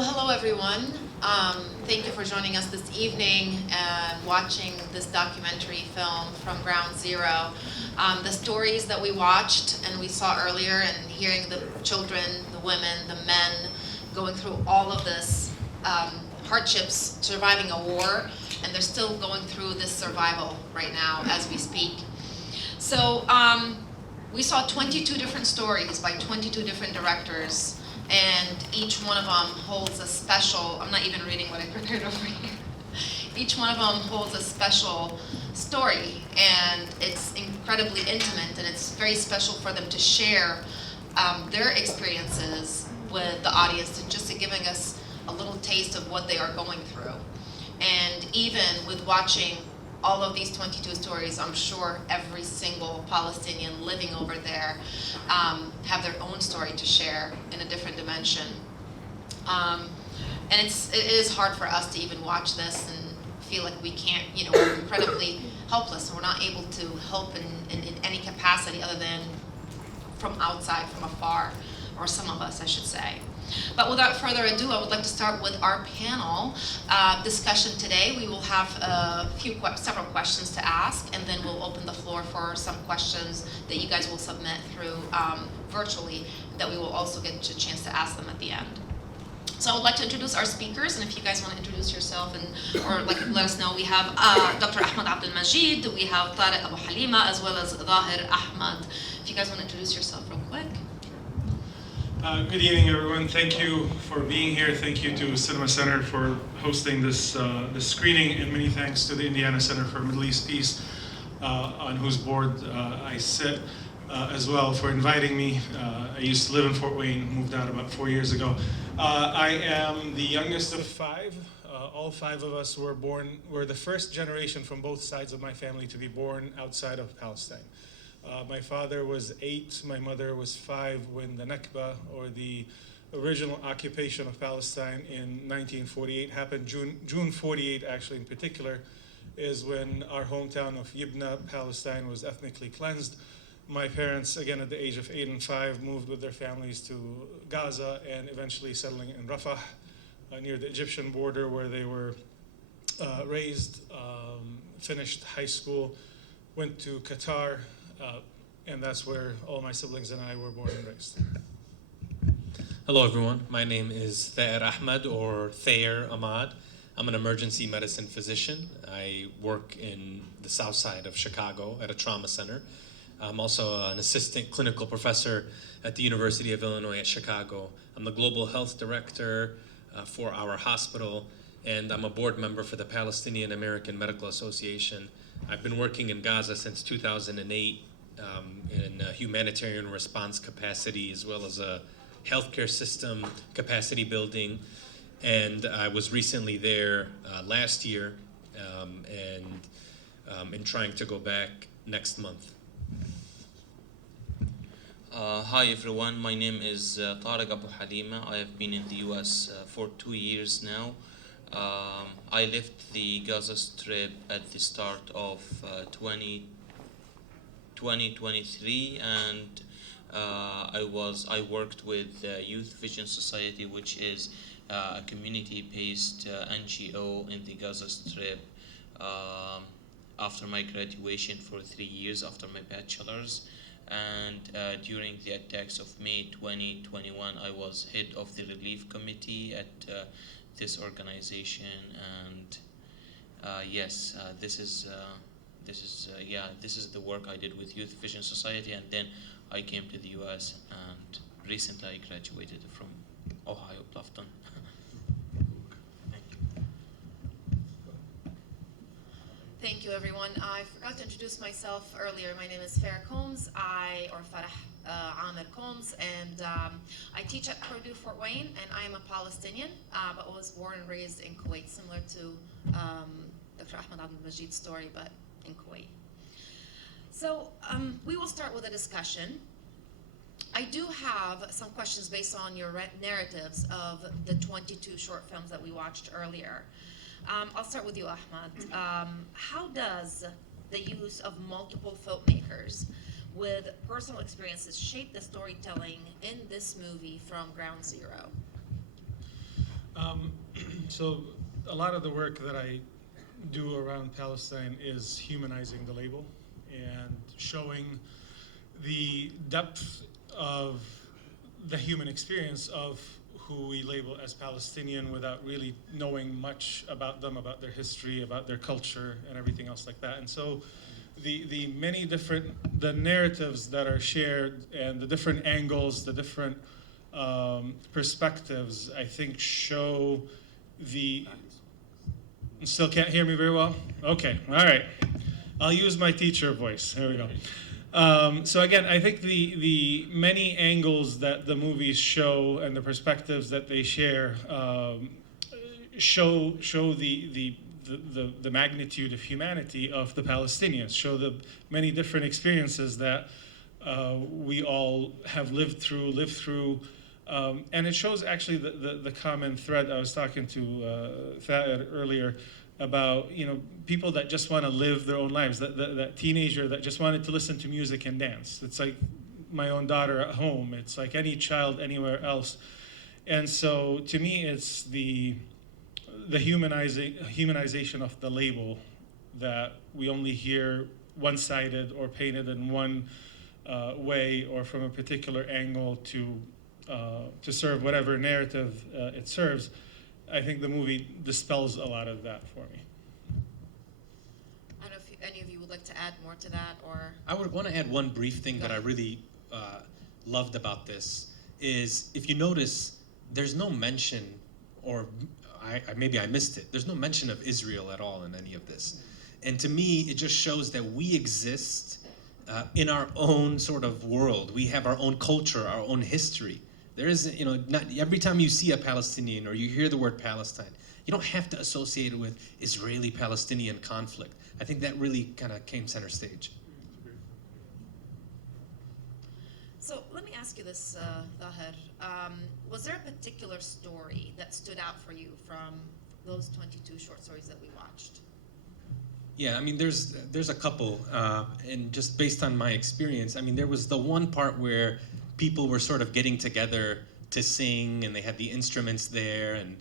Well, hello everyone. Thank you for joining us this evening and watching this documentary film from Ground Zero. The stories that we watched and we saw earlier, and hearing the children, the women, the men going through all of this hardships, surviving a war, and they're still going through this survival right now as we speak. So we saw 22 different stories by 22 different directors, and each one of them holds a special, I'm not even reading what I prepared over here. Each one of them holds a special story, and it's incredibly intimate, and it's very special for them to share their experiences with the audience, and just giving us a little taste of what they are going through. And even with watching all of these 22 stories, I'm sure every single Palestinian living over there have their own story to share in a different dimension. And it is hard for us to even watch this and feel like we can't, we're incredibly helpless, and we're not able to help in any capacity other than from outside, from afar, or some of us, I should say. But without further ado, I would like to start with our panel discussion today. We will have several questions to ask, and then we'll open the floor for some questions that you guys will submit through virtually, that we will also get a chance to ask them at the end. So I would like to introduce our speakers, and if you guys want to introduce yourself or let us know, we have Dr. Ahmed Abdelmageed, we have Tareq Abu Halima, as well as Ahmad. If you guys want to introduce yourself real quick. Good evening, everyone. Thank you for being here. Thank you to Cinema Center for hosting this screening, and many thanks to the Indiana Center for Middle East Peace, on whose board I sit, as well, for inviting me. I used to live in Fort Wayne, moved out about 4 years ago. I am the youngest of five. All five of us were the first generation from both sides of my family to be born outside of Palestine. My father was 8, my mother was 5 when the Nakba, or the original occupation of Palestine in 1948 happened. June 48, actually, in particular, is when our hometown of Yibna, Palestine, was ethnically cleansed. My parents, again at the age of 8 and 5, moved with their families to Gaza, and eventually settling in Rafah, near the Egyptian border, where they were raised, finished high school, went to Qatar, and that's where all my siblings and I were born and raised. Hello everyone, my name is Ahmad, or Ahmad. I'm an emergency medicine physician. I work in the south side of Chicago at a trauma center. I'm also an assistant clinical professor at the University of Illinois at Chicago. I'm the global health director for our hospital, and I'm a board member for the Palestinian American Medical Association. I've been working in Gaza since 2008 in a humanitarian response capacity, as well as a healthcare system capacity building. And I was recently there last year, and trying to go back next month. Hi everyone, my name is Tareq Abu Halima. I have been in the US for 2 years now. I left the Gaza Strip at the start of 2023, and I worked with Youth Vision Society, which is a community-based NGO in the Gaza Strip. After my graduation for 3 years after my bachelor's, and during the attacks of May 2021, I was head of the relief committee at this organization, and yes, this is the work I did with Youth Vision Society, and then I came to the US, and recently I graduated from Ohio, Bluffton. Thank you. Thank you, everyone. I forgot to introduce myself earlier. My name is Farah Combs, Farah Combs, and I teach at Purdue Fort Wayne, and I am a Palestinian, but was born and raised in Kuwait, similar to Dr. Ahmed Abdelmageed's story, but in Kuwait. So we will start with a discussion. I do have some questions based on your narratives of the 22 short films that we watched earlier. I'll start with you, Ahmad. How does the use of multiple filmmakers with personal experiences shape the storytelling in this movie from Ground Zero? So a lot of the work that I do around Palestine is humanizing the label and showing the depth of the human experience of who we label as Palestinian without really knowing much about them, about their history, about their culture, and everything else like that. And so the many different, the narratives that are shared and the different angles, the different perspectives, I think show the... Still can't hear me very well? Okay, all right. I'll use my teacher voice. There we go. So again, I think the many angles that the movies show and the perspectives that they share show the magnitude of humanity of the Palestinians, show the many different experiences that we all have lived through. And it shows actually the common thread. I was talking to Thaed earlier about people that just want to live their own lives, that teenager that just wanted to listen to music and dance. It's like my own daughter at home. It's like any child anywhere else. And so to me, it's the humanization of the label that we only hear one-sided or painted in one way or from a particular angle to serve whatever narrative it serves. I think the movie dispels a lot of that for me. I don't know if any of you would like to add more to that, or... I would want to add one brief thing that I really loved about this is, if you notice, there's no mention, or maybe I missed it, there's no mention of Israel at all in any of this. And to me, it just shows that we exist in our own sort of world. We have our own culture, our own history. There isn't, not every time you see a Palestinian or you hear the word Palestine, you don't have to associate it with Israeli-Palestinian conflict. I think that really kind of came center stage. So let me ask you this, Tahir. Was there a particular story that stood out for you from those 22 short stories that we watched? Yeah, I mean, there's a couple, and just based on my experience, I mean, there was the one part where people were sort of getting together to sing, and they had the instruments there, and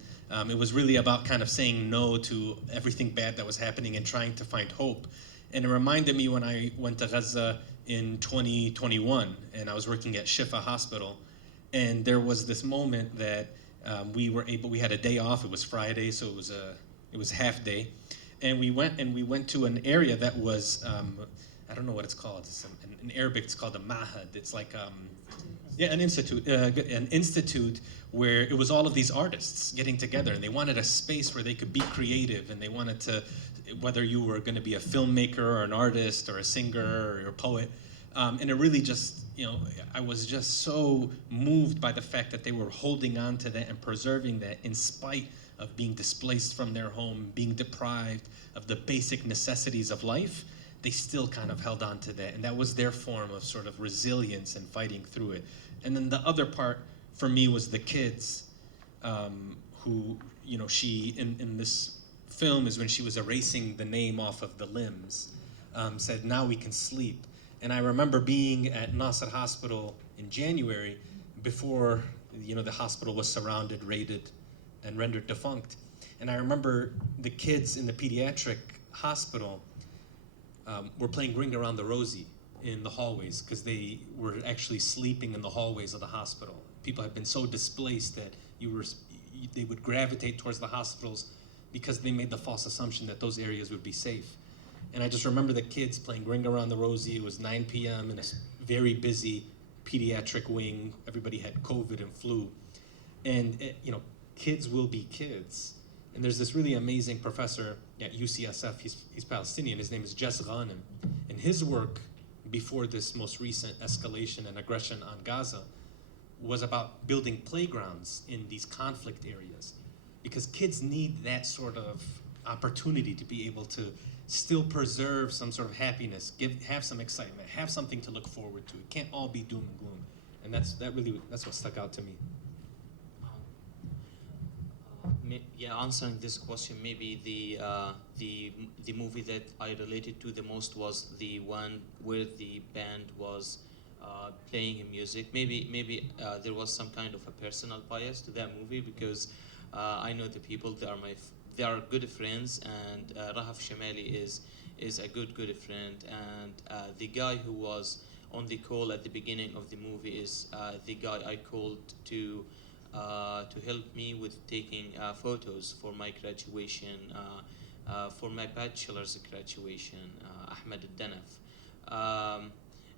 it was really about kind of saying no to everything bad that was happening and trying to find hope. And it reminded me when I went to Gaza in 2021, and I was working at Shifa Hospital, and there was this moment that we had a day off. It was Friday, so it was half day. And we went to an area that was, I don't know what it's called. In Arabic, it's called a mahad. It's like, an institute where it was all of these artists getting together, and they wanted a space where they could be creative, and they wanted to, whether you were going to be a filmmaker or an artist or a singer or a poet, and it really just, I was just so moved by the fact that they were holding on to that and preserving that in spite of being displaced from their home, being deprived of the basic necessities of life. They still kind of held on to that, and that was their form of sort of resilience and fighting through it. And then the other part for me was the kids, who, she, in this film is when she was erasing the name off of the limbs, said, "Now we can sleep." And I remember being at Nasser Hospital in January before, the hospital was surrounded, raided, and rendered defunct. And I remember the kids in the pediatric hospital were playing Ring Around the Rosie in the hallways because they were actually sleeping in the hallways of the hospital. People had been so displaced that they would gravitate towards the hospitals because they made the false assumption that those areas would be safe. And I just remember the kids playing Ring Around the Rosie. It was 9 p.m. in a very busy pediatric wing. Everybody had COVID and flu. And, kids will be kids. And there's this really amazing professor at UCSF, he's Palestinian, his name is Jess Ghanem. And his work before this most recent escalation and aggression on Gaza was about building playgrounds in these conflict areas. Because kids need that sort of opportunity to be able to still preserve some sort of happiness, have some excitement, have something to look forward to. It can't all be doom and gloom. And that's what stuck out to me. Answering this question, maybe the movie that I related to the most was the one where the band was playing music. Maybe there was some kind of a personal bias to that movie because I know the people. They are good friends, and Rahaf Shamali is a good friend. And the guy who was on the call at the beginning of the movie is the guy I called to help me with taking photos for my graduation, for my bachelor's graduation, Ahmed Abdelmageed.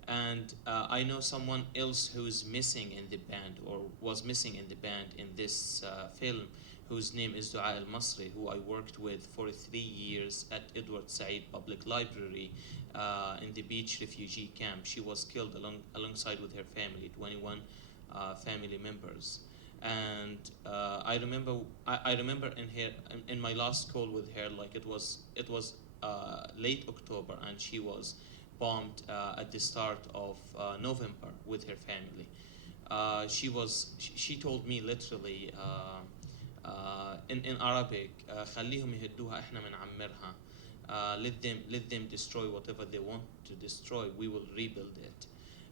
And I know someone else who's missing in the band, or was missing in the band in this film, whose name is Dua al-Masri, who I worked with for 3 years at Edward Said Public Library in the beach refugee camp. She was killed alongside with her family, 21 family members. And I remember in my last call with her, like it was late October, and she was bombed at the start of November with her family. She told me literally in Arabic, خليهم يهدوها إحنا بنعمرها. Let them destroy whatever they want to destroy. We will rebuild it.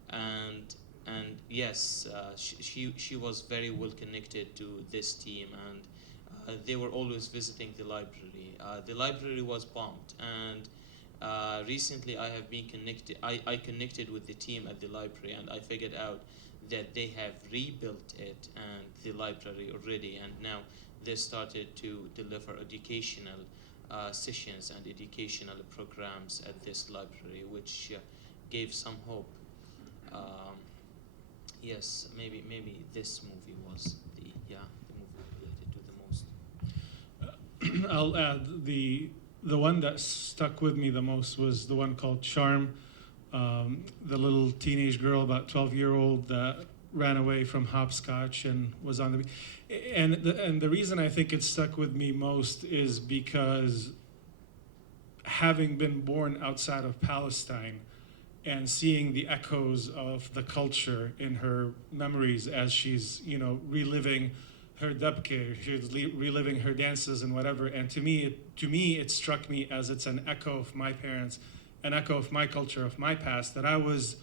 And yes, she was very well connected to this team, and they were always visiting the library. The library was bombed, and recently I have been connected. I connected with the team at the library, and I figured out that they have rebuilt it and the library already, and now they started to deliver educational sessions and educational programs at this library, which gave some hope. Yes, maybe this movie was the movie related to the most. I'll add the one that stuck with me the most was the one called Charm, the little teenage girl, about 12-year-old, that ran away from hopscotch and was on the and the reason I think it stuck with me most is because having been born outside of Palestine and seeing the echoes of the culture in her memories as she's, reliving her dabke, she's reliving her dances and whatever. And to me, it struck me as it's an echo of my parents, an echo of my culture, of my past, that I was,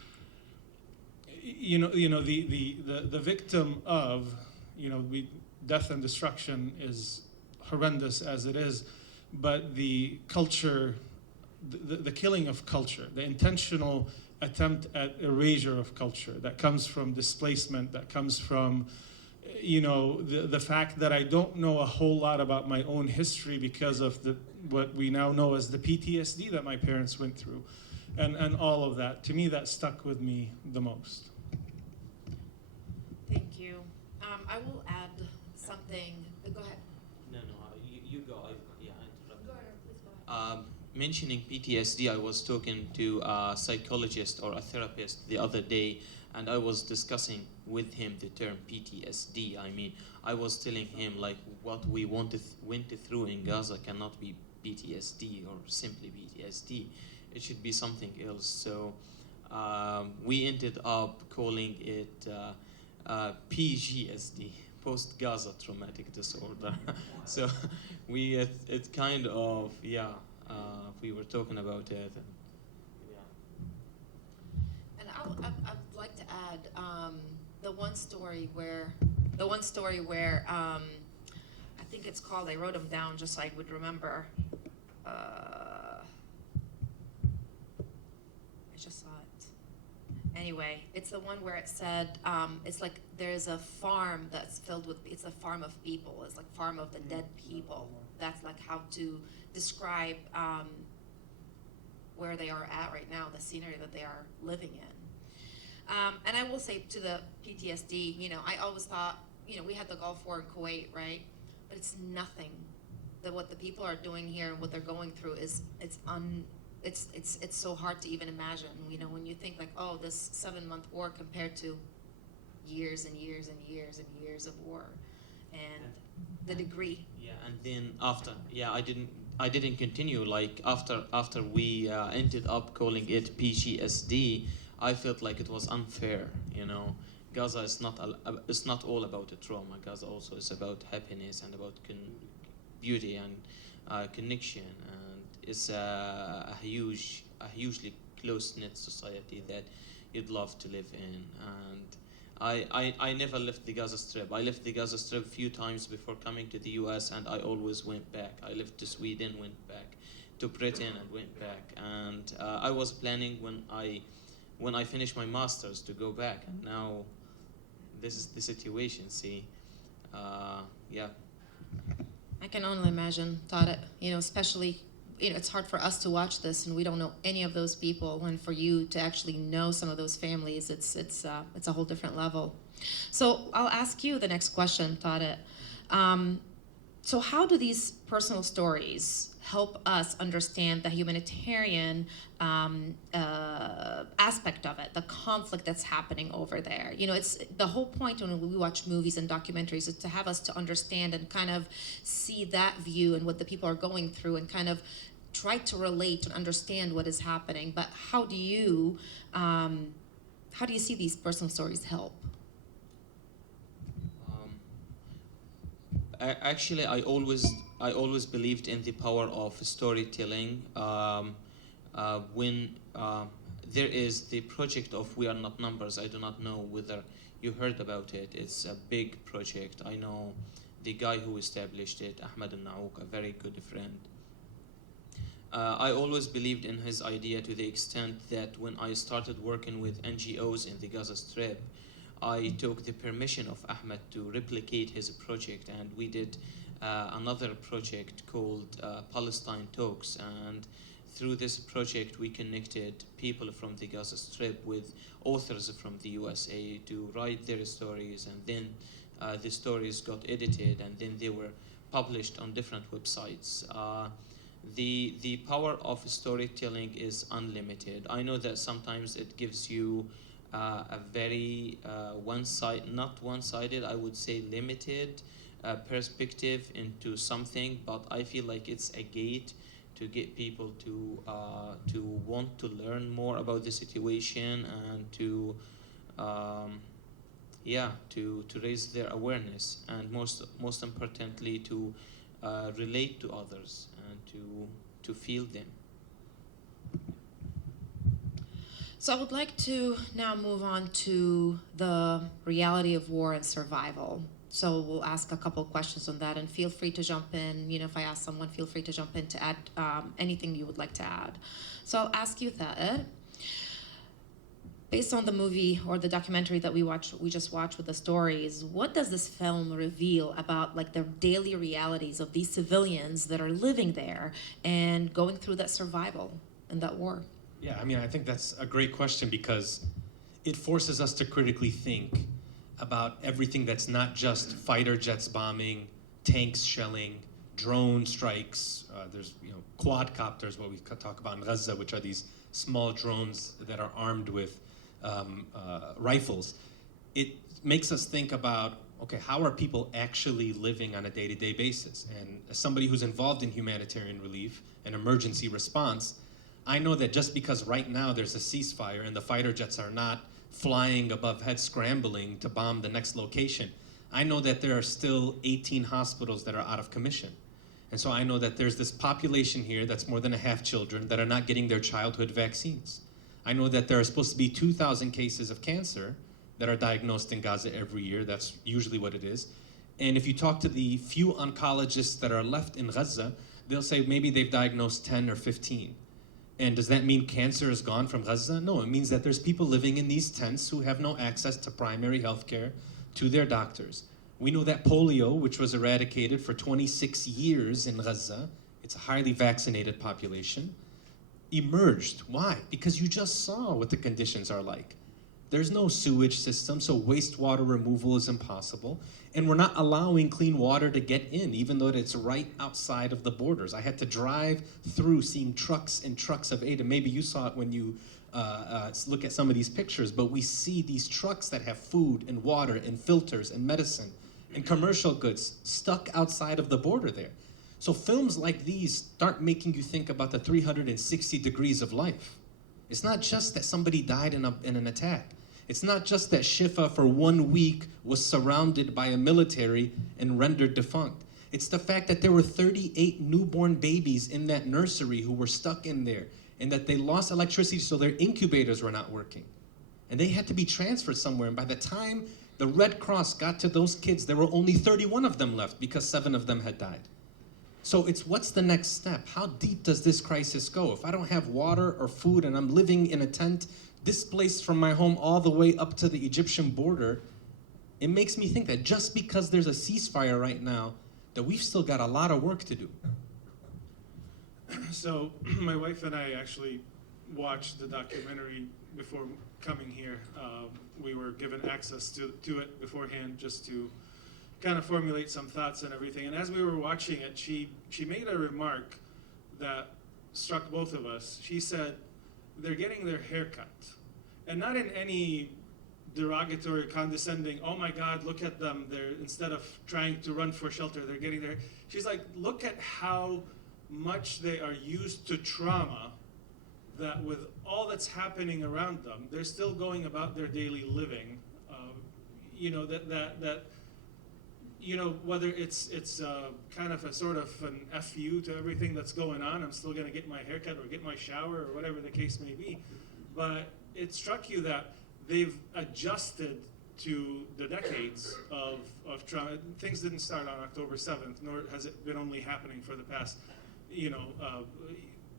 the victim of, death and destruction is horrendous as it is, but the culture, the killing of culture, the intentional attempt at erasure of culture that comes from displacement, that comes from, the fact that I don't know a whole lot about my own history because of what we now know as the PTSD that my parents went through, and all of that. To me, that stuck with me the most. Thank you. I will add something. Go ahead. No, you go. I interrupted. Go ahead, please go ahead. Mentioning PTSD, I was talking to a psychologist or a therapist the other day, and I was discussing with him the term PTSD. I mean, I was telling him like what we went through in Gaza cannot be PTSD or simply PTSD. It should be something else. So we ended up calling it PGSD, post-Gaza traumatic disorder. So it kind of, we were talking about it. And I'd like to add the one story where I think it's called, I wrote them down just so I would remember. I just saw it. Anyway, it's the one where it said, it's like there's a farm that's filled with, it's a farm of people. It's like farm of the dead people. That's like how to describe where they are at right now, the scenery that they are living in. And I will say to the PTSD, I always thought, we had the Gulf War in Kuwait, right? But it's nothing that what the people are doing here and what they're going through is, it's so hard to even imagine. When you think like, oh, this 7-month war compared to years and years and years and years of war, and the degree. Yeah, and then after, I didn't continue. Like after we ended up calling it PTSD, I felt like it was unfair. Gaza is it's not all about the trauma. Gaza also is about happiness and about beauty and connection, and it's a hugely close-knit society that you'd love to live in. And I never left the Gaza Strip. I left the Gaza Strip a few times before coming to the US, and I always went back. I left to Sweden, went back to Britain, and went back. And I was planning when I finished my master's to go back, and now this is the situation. See, yeah. I can only imagine, Tareq, especially, it's hard for us to watch this and we don't know any of those people, and for you to actually know some of those families, it's a whole different level. So I'll ask you the next question, Tareq. So how do these personal stories help us understand the humanitarian aspect of it, the conflict that's happening over there? It's the whole point when we watch movies and documentaries is to have us to understand and kind of see that view and what the people are going through and kind of try to relate and understand what is happening. But how do you see these personal stories help? Actually, I always believed in the power of storytelling. When there is the project of We Are Not Numbers, I do not know whether you heard about it. It's a big project. I know the guy who established it, Ahmad, a very good friend. I always believed in his idea to the extent that when I started working with NGOs in the Gaza Strip, I took the permission of Ahmed to replicate his project, and we did another project called Palestine Talks. And through this project, we connected people from the Gaza Strip with authors from the USA to write their stories, and then the stories got edited, and then they were published on different websites. The power of storytelling is unlimited. I know that sometimes it gives you a very not one-sided, I would say limited perspective into something, but I feel like it's a gate to get people to want to learn more about the situation and to raise their awareness, and most importantly to relate to others and to feel them. So I would like to now move on to the reality of war and survival. So we'll ask a couple questions on that, and feel free to jump in. If I ask someone, feel free to jump in to add anything you would like to add. So I'll ask you that. Based on the movie or the documentary that we just watched with the stories, what does this film reveal about the daily realities of these civilians that are living there and going through that survival and that war? Yeah, I think that's a great question, because it forces us to critically think about everything that's not just fighter jets bombing, tanks shelling, drone strikes. There's quadcopters, what we talk about in Gaza, which are these small drones that are armed with rifles. It makes us think about, okay, how are people actually living on a day-to-day basis? And as somebody who's involved in humanitarian relief and emergency response, I know that just because right now there's a ceasefire and the fighter jets are not flying above head scrambling to bomb the next location, I know that there are still 18 hospitals that are out of commission. And so I know that there's this population here that's more than a half children that are not getting their childhood vaccines. I know that there are supposed to be 2,000 cases of cancer that are diagnosed in Gaza every year. That's usually what it is. And if you talk to the few oncologists that are left in Gaza, they'll say maybe they've diagnosed 10 or 15. And does that mean cancer is gone from Gaza? No, it means that there's people living in these tents who have no access to primary health care, to their doctors. We know that polio, which was eradicated for 26 years in Gaza, it's a highly vaccinated population, emerged. Why? Because you just saw what the conditions are like. There's no sewage system, so wastewater removal is impossible. And we're not allowing clean water to get in, even though it's right outside of the borders. I had to drive through seeing trucks and trucks of aid, and maybe you saw it when you look at some of these pictures, but we see these trucks that have food and water and filters and medicine and commercial goods stuck outside of the border there. So films like these start making you think about the 360 degrees of life. It's not just that somebody died in an attack. It's not just that Shifa for 1 week was surrounded by a military and rendered defunct. It's the fact that there were 38 newborn babies in that nursery who were stuck in there, and that they lost electricity so their incubators were not working. And they had to be transferred somewhere. And by the time the Red Cross got to those kids, there were only 31 of them left because 7 of them had died. So it's what's the next step? How deep does this crisis go? If I don't have water or food and I'm living in a tent displaced from my home all the way up to the Egyptian border, it makes me think that just because there's a ceasefire right now, that we've still got a lot of work to do. So my wife and I actually watched the documentary before coming here. We were given access to it beforehand just to kind of formulate some thoughts and everything. And as we were watching it, she made a remark that struck both of us. She said, they're getting their hair cut. And not in any derogatory, condescending, oh my God, look at them. They're, instead of trying to run for shelter, they're getting their, she's like, look at how much they are used to trauma, that with all that's happening around them, they're still going about their daily living. You know, that you know, whether it's kind of a sort of an FU to everything that's going on, I'm still gonna get my haircut or get my shower or whatever the case may be. But it struck you that they've adjusted to the decades of trauma. Things didn't start on October 7th, nor has it been only happening for the past, you know,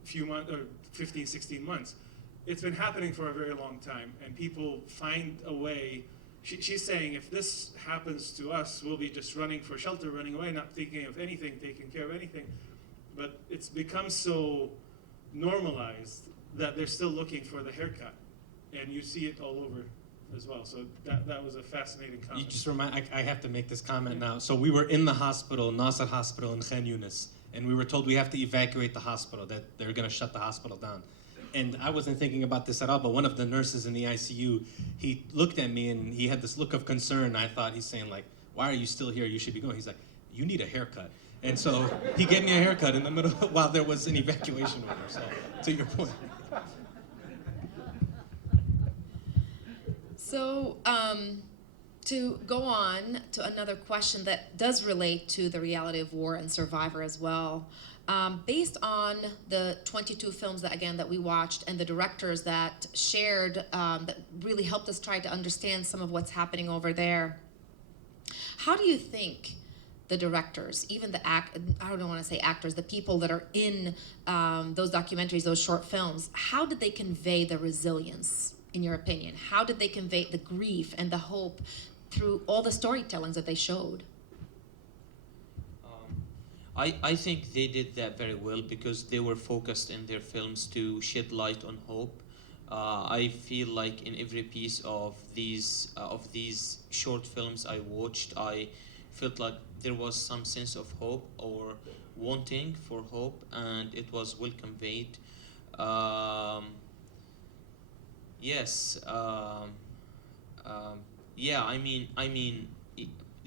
few months or 15, 16 months. It's been happening for a very long time, and people find a way. She's saying, if this happens to us, we'll be just running for shelter, running away, not thinking of anything, taking care of anything. But it's become so normalized that they're still looking for the haircut. And you see it all over as well. So that was a fascinating comment. You just remind, I have to make this comment now. So we were in the hospital, Nasser Hospital in Khan Yunis, and we were told we have to evacuate the hospital, that they're gonna shut the hospital down. And I wasn't thinking about this at all, but one of the nurses in the ICU, he looked at me and he had this look of concern. I thought he's saying like, why are you still here? You should be going. He's like, you need a haircut. And so he gave me a haircut in the middle while there was an evacuation order. So to your point. So to go on to another question that does relate to the reality of war and Survivor as well. Based on the 22 films that we watched and the directors that shared, that really helped us try to understand some of what's happening over there, how do you think the directors, even the I don't want to say actors, the people that are in those documentaries, those short films, how did they convey the resilience, in your opinion? How did they convey the grief and the hope through all the storytellings that they showed? I think they did that very well because they were focused in their films to shed light on hope. I feel like in every piece of these short films I watched, I felt like there was some sense of hope or wanting for hope, and it was well conveyed. Yes. Yeah. I mean.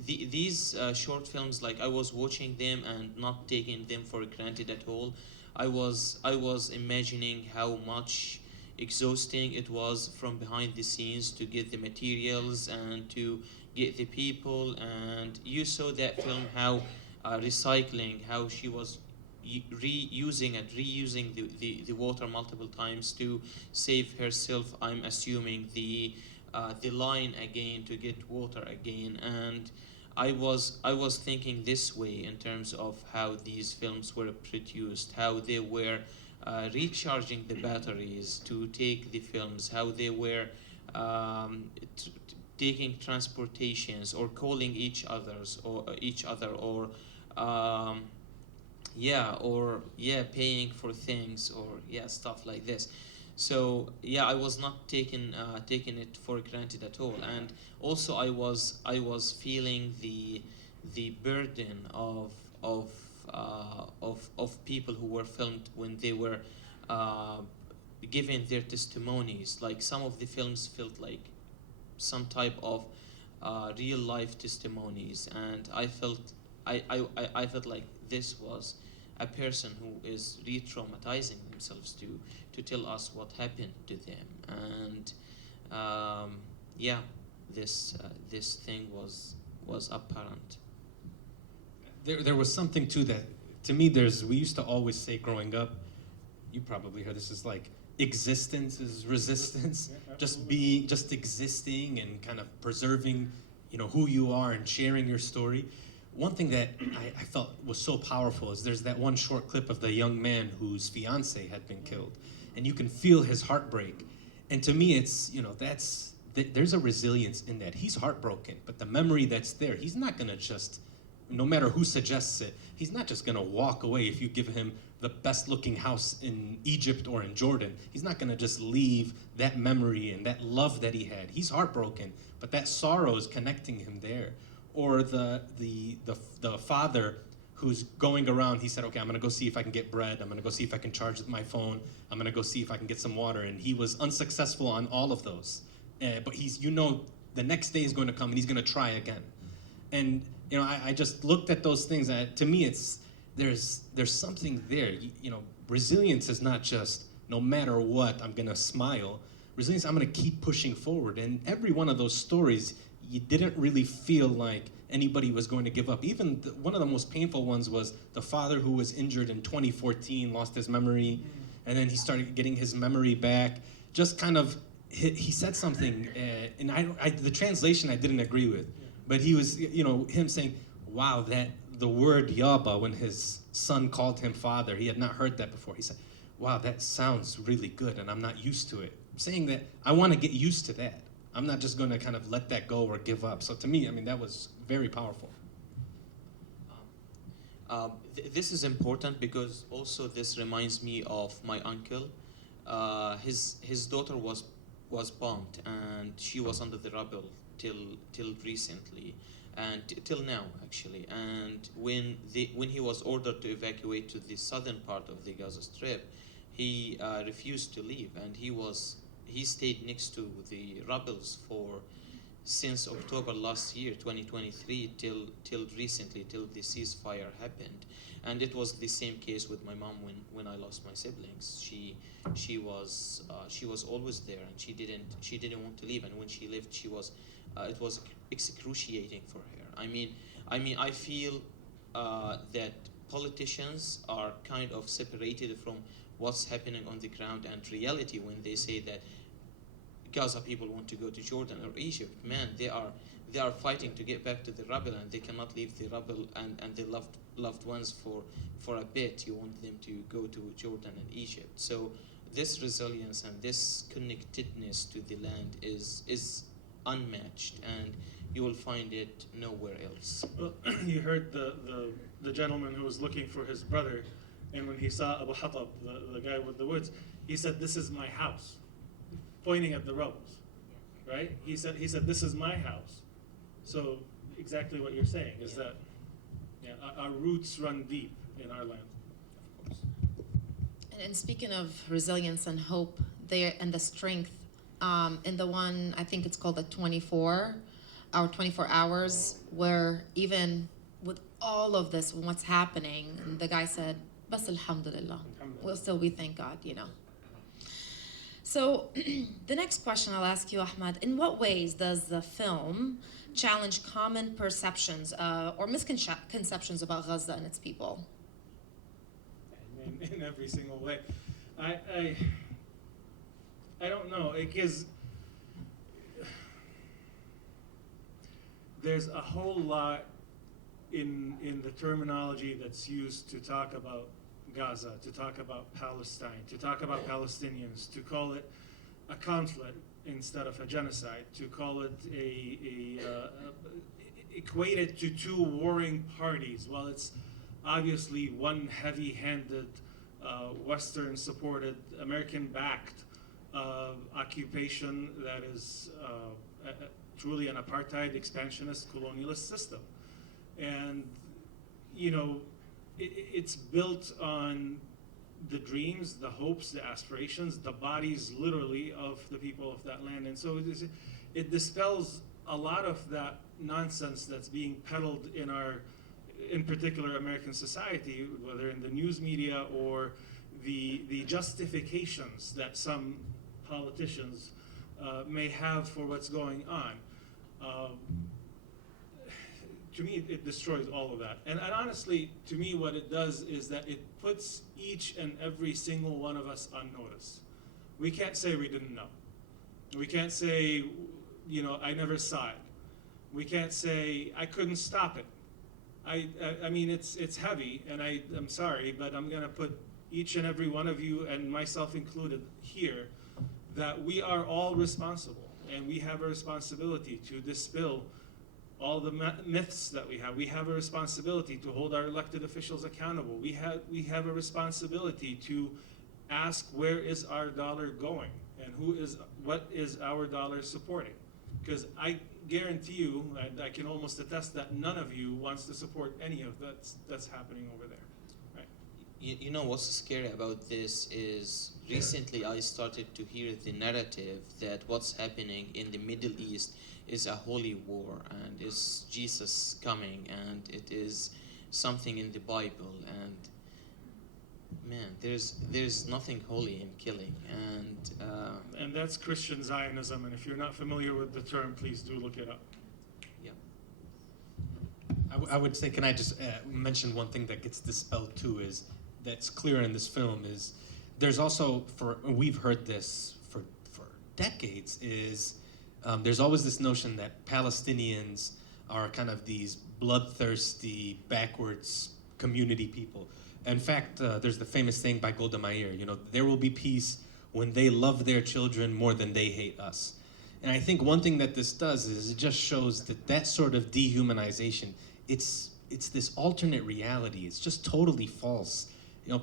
These short films, like I was watching them and not taking them for granted at all. I was imagining how much exhausting it was from behind the scenes to get the materials and to get the people. And you saw that film, how recycling, how she was reusing the water multiple times to save herself. I'm assuming the line again to get water again. And I was thinking this way in terms of how these films were produced, how they were recharging the batteries to take the films, how they were taking transportations or calling each other or paying for things or stuff like this. So I was not taking it for granted at all, and also I was feeling the burden of people who were filmed when they were giving their testimonies. Like some of the films felt like some type of real life testimonies, and I felt like this was a person who is re-traumatizing themselves to tell us what happened to them. And this thing was apparent. There was something to that. To me, we used to always say growing up, you probably heard this, is like, existence is resistance. Yeah, Just existing and kind of preserving, who you are and sharing your story. One thing that I felt was so powerful is there's that one short clip of the young man whose fiance had been killed, and you can feel his heartbreak. And to me, it's, there's a resilience in that. He's heartbroken, but the memory that's there, he's not gonna just, no matter who suggests it, he's not just gonna walk away if you give him the best looking house in Egypt or in Jordan. He's not gonna just leave that memory and that love that he had. He's heartbroken, but that sorrow is connecting him there. Or the father who's going around, he said, okay, I'm gonna go see if I can get bread, I'm gonna go see if I can charge my phone, I'm gonna go see if I can get some water, and he was unsuccessful on all of those. But he's, the next day is going to come and he's gonna try again. And I just looked at those things, and to me there's something there. Resilience is not just, no matter what, I'm gonna smile. Resilience, I'm gonna keep pushing forward. And every one of those stories, you didn't really feel like anybody was going to give up. Even one of the most painful ones was the father who was injured in 2014, lost his memory, and then he started getting his memory back. Just kind of, he said something, and the translation I didn't agree with, but he was, him saying, wow, that the word Yaba, when his son called him father, he had not heard that before. He said, wow, that sounds really good, and I'm not used to it. Saying that, I want to get used to that. I'm not just going to kind of let that go or give up. So to me, that was very powerful. This is important because also this reminds me of my uncle. His daughter was bombed, and she was under the rubble till recently, and till now actually. And when he was ordered to evacuate to the southern part of the Gaza Strip, he refused to leave, and he stayed next to the rebels since October last year, 2023, till recently, till the ceasefire happened. And it was the same case with my mom when I lost my siblings. She was always there, and she didn't want to leave. And when she left, it was excruciating for her. I feel that politicians are kind of separated from what's happening on the ground and reality when they say that Gaza people want to go to Jordan or Egypt. Man, they are fighting to get back to the rubble, and they cannot leave the rubble and their loved ones for a bit. You want them to go to Jordan and Egypt. So this resilience and this connectedness to the land is unmatched, and you will find it nowhere else. Well, you heard the gentleman who was looking for his brother, and when he saw Abu Hatab, the guy with the woods, he said, "This is my house," pointing at the rebels, right? He said, "This is my house." So exactly what you're saying is that, our roots run deep in our land. Of course. And speaking of resilience and hope, there and the strength, in the one, I think it's called the 24 hours, where even with all of this, what's happening, the guy said, "Bas alhamdulillah." Well, still we thank God, So the next question I'll ask you, Ahmad, in what ways does the film challenge common perceptions or misconceptions about Gaza and its people? In every single way. I don't know, because there's a whole lot in the terminology that's used to talk about Gaza, to talk about Palestine, to talk about Palestinians, to call it a conflict instead of a genocide, to call it equated to two warring parties. Well, it's obviously one heavy-handed, Western-supported, American-backed occupation that is truly an apartheid, expansionist, colonialist system. And, it's built on the dreams, the hopes, the aspirations, the bodies, literally, of the people of that land. And so it dispels a lot of that nonsense that's being peddled in particular, American society, whether in the news media or the justifications that some politicians may have for what's going on. To me, it destroys all of that. And honestly, to me, what it does is that it puts each and every single one of us on notice. We can't say we didn't know. We can't say, you know, I never saw it. We can't say I couldn't stop it. I mean, it's heavy, and I'm sorry, but I'm gonna put each and every one of you, and myself included here, that we are all responsible, and we have a responsibility to dispel all the myths that we have. We have a responsibility to hold our elected officials accountable. We have a responsibility to ask, where is our dollar going, and what is our dollar supporting? Because I guarantee you, I can almost attest that none of you wants to support any of that's happening over there. Right? You know what's scary about this is recently I started to hear the narrative that what's happening in the Middle East is a holy war and is Jesus coming and it is something in the Bible, and man, there's nothing holy in killing, And that's Christian Zionism, and if you're not familiar with the term, please do look it up. yeah. I would say, can I just mention one thing that gets dispelled too, is that's clear in this film is there's also, we've heard this for decades, is there's always this notion that Palestinians are kind of these bloodthirsty, backwards community people. In fact, there's the famous saying by Golda Meir, you know, there will be peace when they love their children more than they hate us. And I think one thing that this does is it just shows that sort of dehumanization, it's this alternate reality. It's just totally false. You know,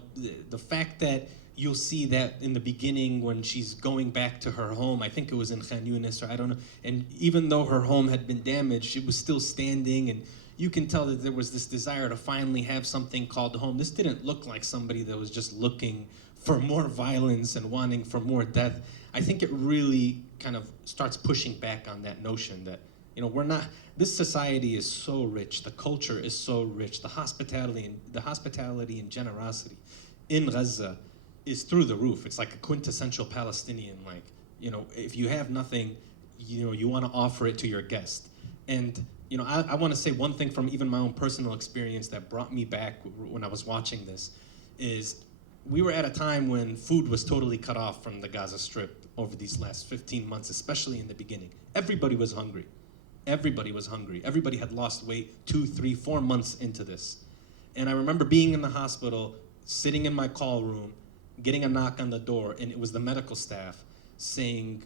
the fact that you'll see that in the beginning when she's going back to her home, I think it was in Khan Yunis, or I don't know, and even though her home had been damaged, it was still standing, and you can tell that there was this desire to finally have something called home. This didn't look like somebody that was just looking for more violence and wanting for more death. I think it really kind of starts pushing back on that notion that, you know, this society is so rich, the culture is so rich, the hospitality and generosity in Gaza is through the roof. It's like a quintessential Palestinian, like, you know, if you have nothing, you know, you want to offer it to your guest. And you know, I want to say one thing from even my own personal experience that brought me back when I was watching this is we were at a time when food was totally cut off from the Gaza Strip over these last 15 months, especially in the beginning. Everybody was hungry. Everybody was hungry. Everybody had lost weight 2, 3, 4 months into this. And I remember being in the hospital, sitting in my call room, getting a knock on the door, and it was the medical staff saying,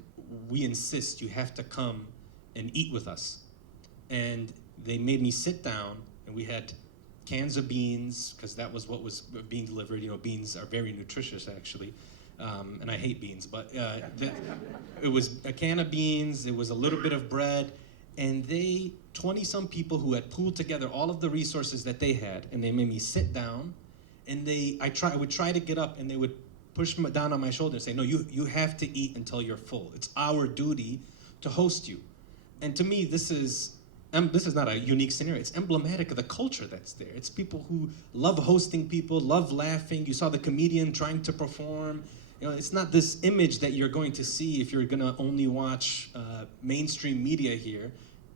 we insist you have to come and eat with us. And they made me sit down, and we had cans of beans, because that was what was being delivered. You know, beans are very nutritious, actually. And I hate beans, but it was a can of beans, it was a little bit of bread, and 20-some people who had pooled together all of the resources that they had, and they made me sit down, and I would try to get up, and they would push me down on my shoulder and say, no, you have to eat until you're full. It's our duty to host you. And to me, this is not a unique scenario. It's emblematic of the culture that's there. It's people who love hosting people, love laughing. You saw the comedian trying to perform. You know, it's not this image that you're going to see if you're going to only watch mainstream media here.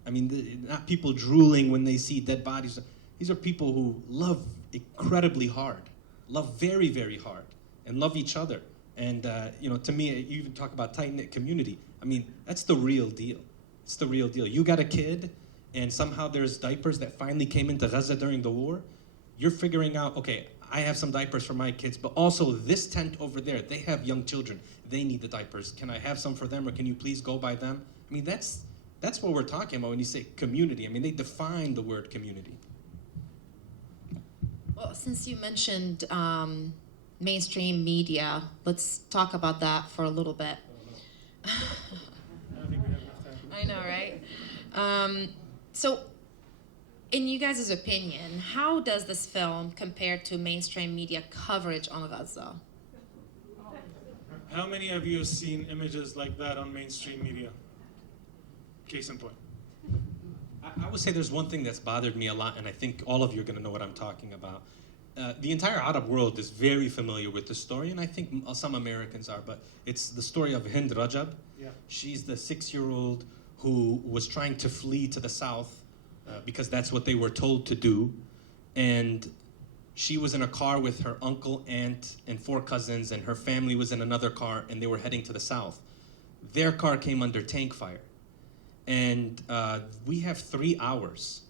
I mean, not people drooling when they see dead bodies. These are people who love incredibly hard, love very, very hard, and love each other. And, you know, to me, you even talk about tight-knit community. I mean, that's the real deal. It's the real deal. You got a kid, and somehow there's diapers that finally came into Gaza during the war. You're figuring out, okay, I have some diapers for my kids, but also this tent over there, they have young children. They need the diapers. Can I have some for them, or can you please go by them? I mean, that's what we're talking about when you say community. I mean, they define the word community. Well, since you mentioned mainstream media, let's talk about that for a little bit. I don't think we have enough time. I know, right? So, in you guys' opinion, how does this film compare to mainstream media coverage on Gaza? How many of you have seen images like that on mainstream media? Case in point. I would say there's one thing that's bothered me a lot, and I think all of you are going to know what I'm talking about. The entire Arab world is very familiar with the story, and I think some Americans are, but it's the story of Hind Rajab. Yeah. She's the 6-year-old who was trying to flee to the south because that's what they were told to do. And She was in a car with her uncle, aunt, and 4 cousins, and her family was in another car, and they were heading to the south. Their car came under tank fire. And we have 3 hours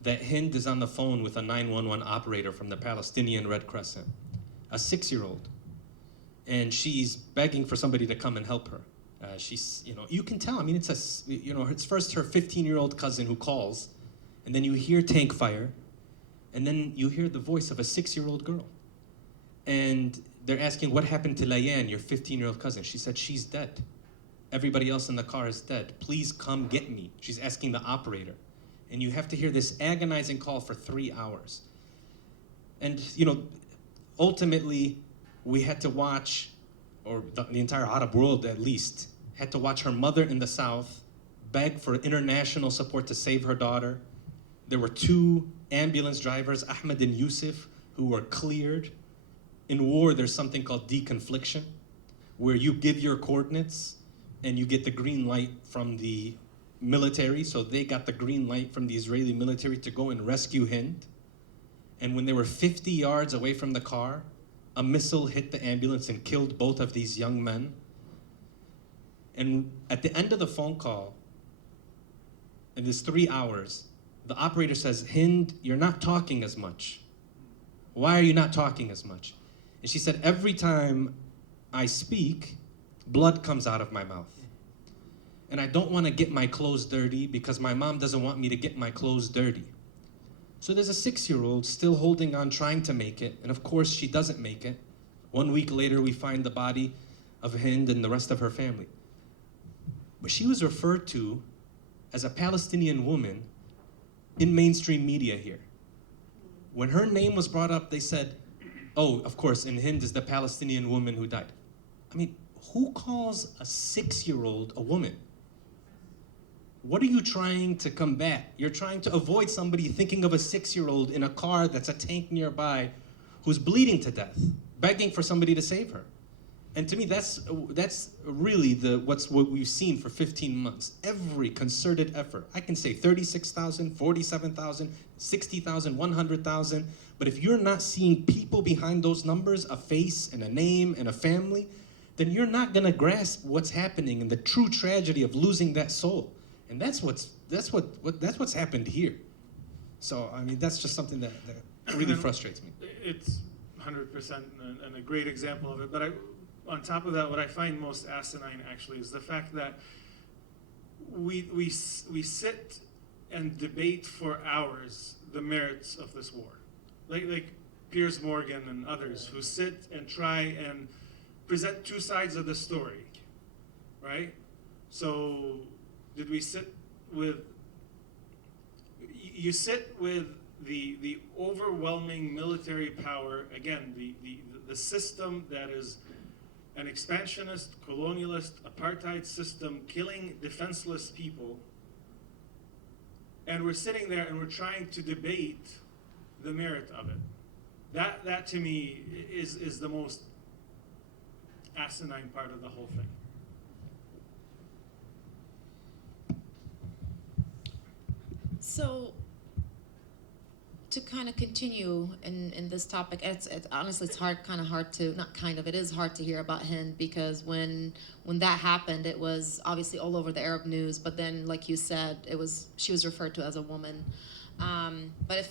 that Hind is on the phone with a 911 operator from the Palestinian Red Crescent, a 6-year-old. And she's begging for somebody to come and help her. She's, you can tell, I mean, it's first her 15-year-old cousin who calls, and then you hear tank fire, and then you hear the voice of a 6-year-old girl. And they're asking, what happened to Layan, your 15-year-old cousin? She said, she's dead. Everybody else in the car is dead. Please come get me. She's asking the operator. And you have to hear this agonizing call for 3 hours. And, ultimately, we had to watch, or the entire Arab world at least, had to watch her mother in the south beg for international support to save her daughter. There were 2 ambulance drivers, Ahmad and Yusuf, who were cleared. In war, there's something called deconfliction, where you give your coordinates and you get the green light from the military. So they got the green light from the Israeli military to go and rescue Hind. And when they were 50 yards away from the car, a missile hit the ambulance and killed both of these young men. And at the end of the phone call, in this 3 hours, the operator says, Hind, you're not talking as much. Why are you not talking as much? And she said, every time I speak, blood comes out of my mouth. And I don't want to get my clothes dirty because my mom doesn't want me to get my clothes dirty. So there's a 6-year-old still holding on, trying to make it. And of course, she doesn't make it. 1 week later, we find the body of Hind and the rest of her family. But she was referred to as a Palestinian woman in mainstream media here. When her name was brought up, they said, oh, of course, and Hind is the Palestinian woman who died. I mean, who calls a 6-year-old a woman? What are you trying to combat? You're trying to avoid somebody thinking of a 6-year-old in a car that's a tank nearby who's bleeding to death, begging for somebody to save her. And to me, that's really what we've seen for 15 months. Every concerted effort. I can say 36,000, 47,000, 60,000, 100,000. But if you're not seeing people behind those numbers, a face and a name and a family, then you're not going to grasp what's happening and the true tragedy of losing that soul. And that's what's happened here. So I mean, that's just something that really frustrates me. It's 100% and a great example of it. But on top of that, what I find most asinine actually is the fact that we sit and debate for hours the merits of this war, like Piers Morgan and others who sit and try and present 2 sides of the story, right? So did we sit with, you sit with the overwhelming military power, again, the system that is an expansionist, colonialist, apartheid system killing defenseless people, and we're sitting there and we're trying to debate the merit of it. That to me is the most asinine part of the whole thing. So, to kind of continue in this topic, it's honestly, it's it is hard to hear about Hind, because when that happened, it was obviously all over the Arab news, but then, like you said, she was referred to as a woman. But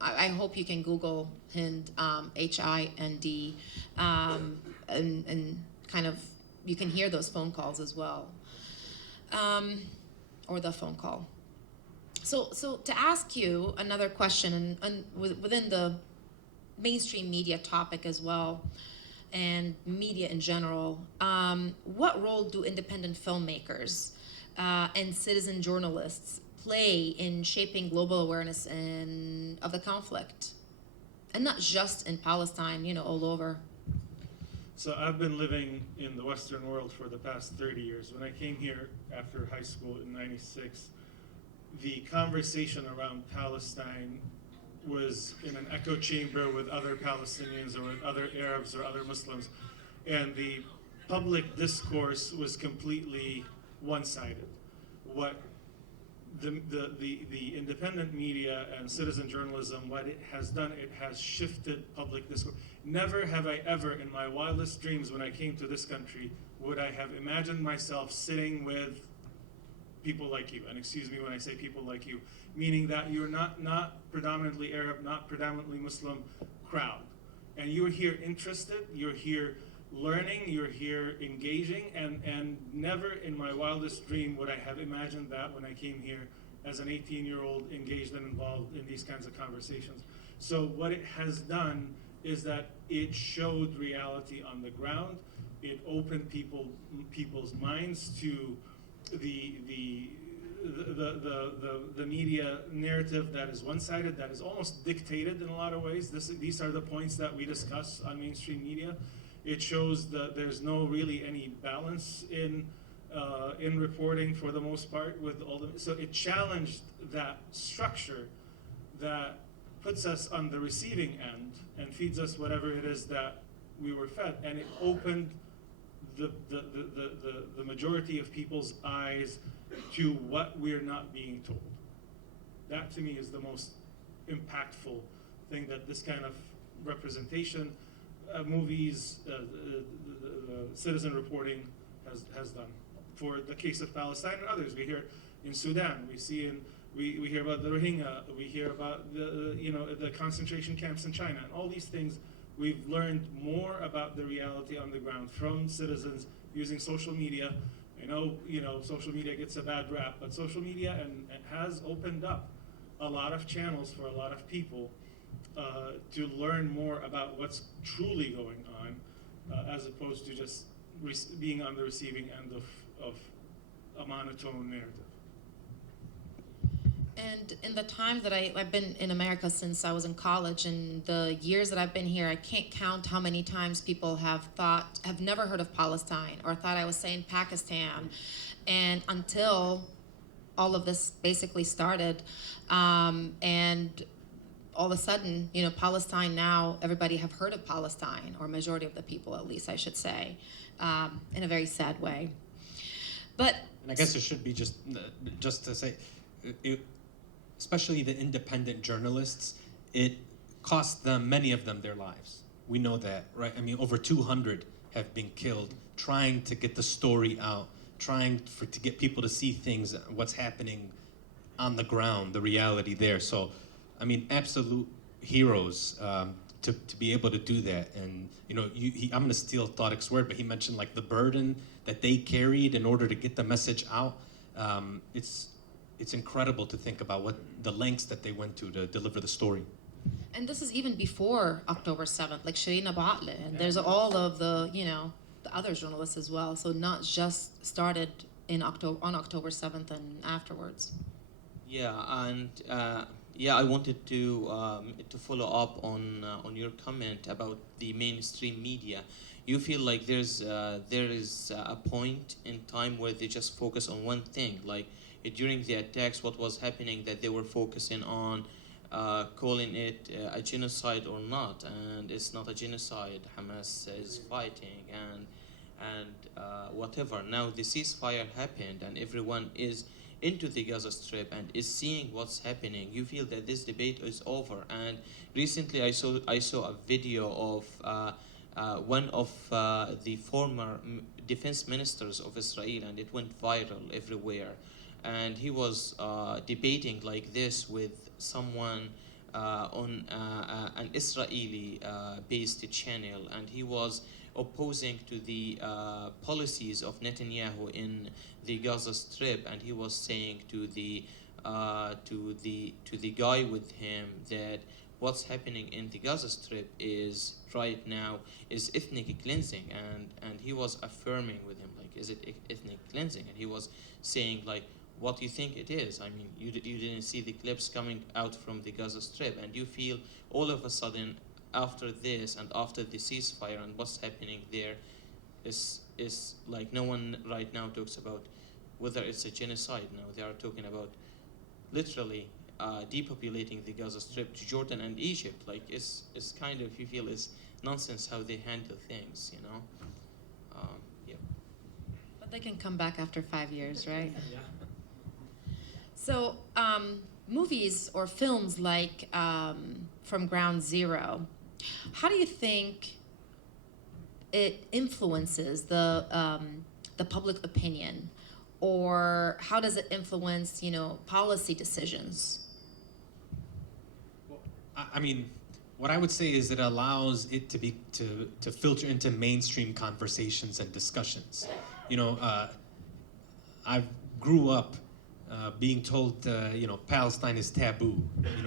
I hope you can Google Hind, Hind, and kind of, you can hear those phone calls as well, or the phone call. So to ask you another question, and within the mainstream media topic as well, and media in general, what role do independent filmmakers and citizen journalists play in shaping global awareness of the conflict? And not just in Palestine, all over. So I've been living in the Western world for the past 30 years. When I came here after high school in '96, the conversation around Palestine was in an echo chamber with other Palestinians or with other Arabs or other Muslims. And the public discourse was completely one-sided. What the independent media and citizen journalism, what it has done, it has shifted public discourse. Never have I ever, in my wildest dreams when I came to this country, would I have imagined myself sitting with people like you. And excuse me when I say people like you, meaning that you're not predominantly Arab, not predominantly Muslim crowd. And you're here interested, you're here learning, you're here engaging, and never in my wildest dream would I have imagined that when I came here as an 18-year-old engaged and involved in these kinds of conversations. So what it has done is that it showed reality on the ground. It opened people's minds to the media narrative that is one-sided, that is almost dictated in a lot of ways. These are the points that we discuss on mainstream media. It shows that there's no really any balance in reporting for the most part with all the. So it challenged that structure that puts us on the receiving end and feeds us whatever it is that we were fed, and it opened the majority of people's eyes to what we're not being told. That to me is the most impactful thing that this kind of representation, movies, citizen reporting has done. For the case of Palestine and others, we hear in Sudan, we hear about the Rohingya, we hear about the concentration camps in China, and all these things. We've learned more about the reality on the ground from citizens using social media. I know, social media gets a bad rap, but social media and has opened up a lot of channels for a lot of people to learn more about what's truly going on, as opposed to just being on the receiving end of a monotone narrative. And in the time that I've been in America since I was in college, and the years that I've been here, I can't count how many times people have never heard of Palestine or thought I was saying Pakistan. And until all of this basically started, and all of a sudden, Palestine now, everybody have heard of Palestine, or majority of the people at least, I should say, in a very sad way. But and I guess it should be just to say, especially the independent journalists, it cost them, many of them, their lives. We know that, right? I mean, over 200 have been killed trying to get the story out, trying to get people to see things, what's happening on the ground, the reality there. So, I mean, absolute heroes to be able to do that. And, I'm going to steal Tareq's word, but he mentioned like the burden that they carried in order to get the message out. It's incredible to think about what the lengths that they went to deliver the story. And this is even before October 7th, like Shireen Abu Akleh, and there's all of the other journalists as well. So not just started on October 7th and afterwards. Yeah, and I wanted to follow up on your comment about the mainstream media. You feel like there is a point in time where they just focus on one thing, like during the attacks, what was happening, that they were focusing on calling it a genocide or not, and it's not a genocide. Hamas is fighting and whatever. Now the ceasefire happened, and everyone is into the Gaza Strip and is seeing what's happening. You feel that this debate is over. And recently, I saw a video of one of the former defense ministers of Israel, and it went viral everywhere. And he was debating like this with someone on an Israeli-based channel, and he was opposing to the policies of Netanyahu in the Gaza Strip, and he was saying to the guy with him that what's happening in the Gaza Strip is right now is ethnic cleansing, and he was affirming with him like, is it ethnic cleansing? And he was saying like, what do you think it is? I mean, you didn't see the clips coming out from the Gaza Strip, and you feel all of a sudden after this and after the ceasefire and what's happening there is like no one right now talks about whether it's a genocide. Now they are talking about literally depopulating the Gaza Strip to Jordan and Egypt. Like it's kind of, you feel it's nonsense how they handle things, Yeah. But they can come back after 5 years, right? Yeah. So, movies or films like From Ground Zero, how do you think it influences the public opinion, or how does it influence, policy decisions? I mean, what I would say is it allows it to filter into mainstream conversations and discussions. I grew up being told, Palestine is taboo.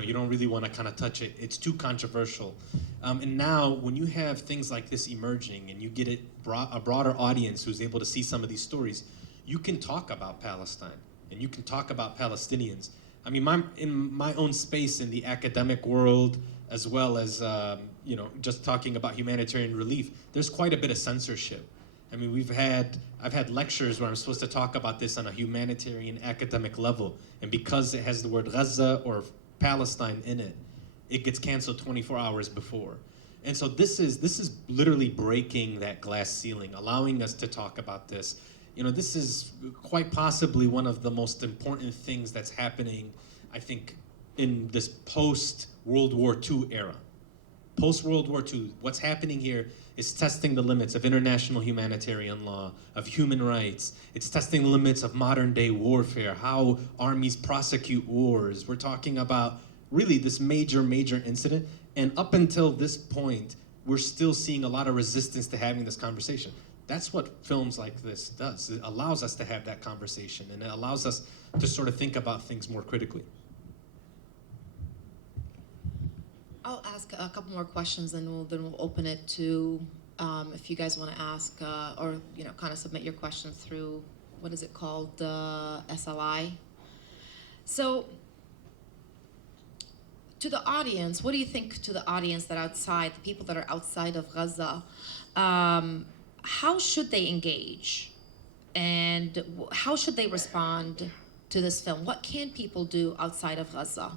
You don't really want to kind of touch it. It's too controversial. And now, when you have things like this emerging and you get a broader audience who's able to see some of these stories, you can talk about Palestine and you can talk about Palestinians. I mean, in my own space in the academic world, as well as just talking about humanitarian relief, there's quite a bit of censorship. I mean, I've had lectures where I'm supposed to talk about this on a humanitarian academic level, and because it has the word Gaza or Palestine in it, it gets canceled 24 hours before. And so this is literally breaking that glass ceiling, allowing us to talk about this. This is quite possibly one of the most important things that's happening, I think, in this post-World War II era. Post-World War II, what's happening here is testing the limits of international humanitarian law, of human rights. It's testing the limits of modern-day warfare, how armies prosecute wars. We're talking about really this major incident. And up until this point, we're still seeing a lot of resistance to having this conversation. That's what films like this does. It allows us to have that conversation, and it allows us to sort of think about things more critically. I'll ask a couple more questions, and we'll open it to if you guys want to ask or kind of submit your questions through, what is it called, SLI. So, to the audience, what do you think to the audience that outside, the people that are outside of Gaza, how should they engage, and how should they respond to this film? What can people do outside of Gaza?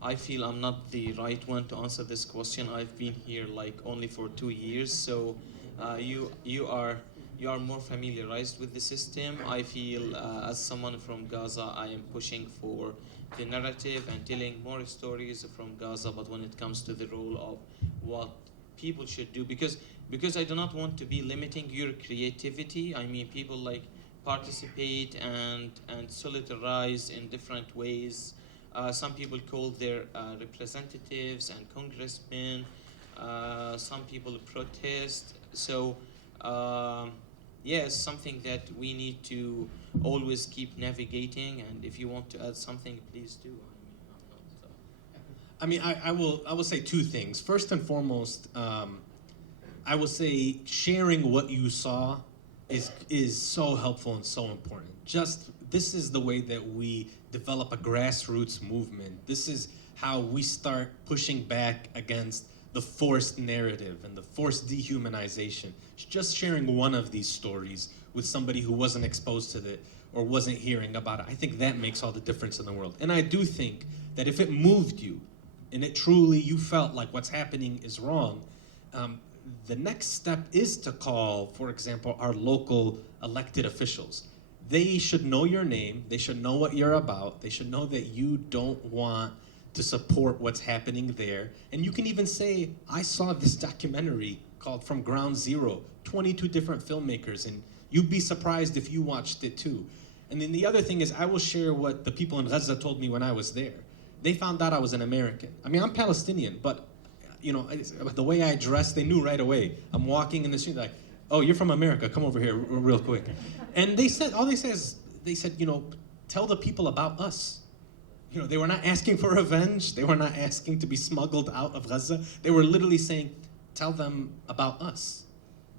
I feel I'm not the right one to answer this question. I've been here only for 2 years, so you are more familiarized with the system. I feel as someone from Gaza, I am pushing for the narrative and telling more stories from Gaza, but when it comes to the role of what people should do, because I do not want to be limiting your creativity. I mean, people participate and solidarize in different ways. Some people call their representatives and congressmen. Some people protest. So, yes, something that we need to always keep navigating. And if you want to add something, please do. I mean, I will say two things. First and foremost, I will say sharing what you saw is so helpful and so important. This is the way that we develop a grassroots movement. This is how we start pushing back against the forced narrative and the forced dehumanization. Just sharing one of these stories with somebody who wasn't exposed to it or wasn't hearing about it, I think that makes all the difference in the world. And I do think that if it moved you and it truly, you felt like what's happening is wrong, the next step is to call, for example, our local elected officials. They should know your name. They should know what you're about. They should know that you don't want to support what's happening there. And you can even say, I saw this documentary called From Ground Zero, 22 different filmmakers, and you'd be surprised if you watched it too. And then the other thing is, I will share what the people in Gaza told me when I was there. They found out I was an American. I mean, I'm Palestinian, but the way I dressed, they knew right away. I'm walking in the street like, oh, you're from America, come over here real quick. And they said, tell the people about us. They were not asking for revenge. They were not asking to be smuggled out of Gaza. They were literally saying, tell them about us.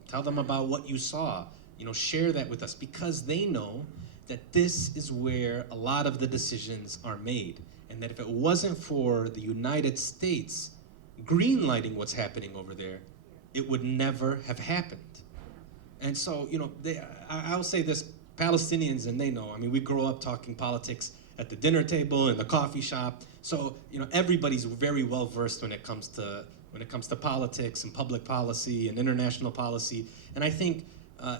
Tell them about what you saw. Share that with us, because they know that this is where a lot of the decisions are made. And that if it wasn't for the United States greenlighting what's happening over there, it would never have happened. And so, I'll say this, Palestinians, and they know, I mean, we grow up talking politics at the dinner table, in the coffee shop. So, everybody's very well versed when it comes to politics and public policy and international policy. And I think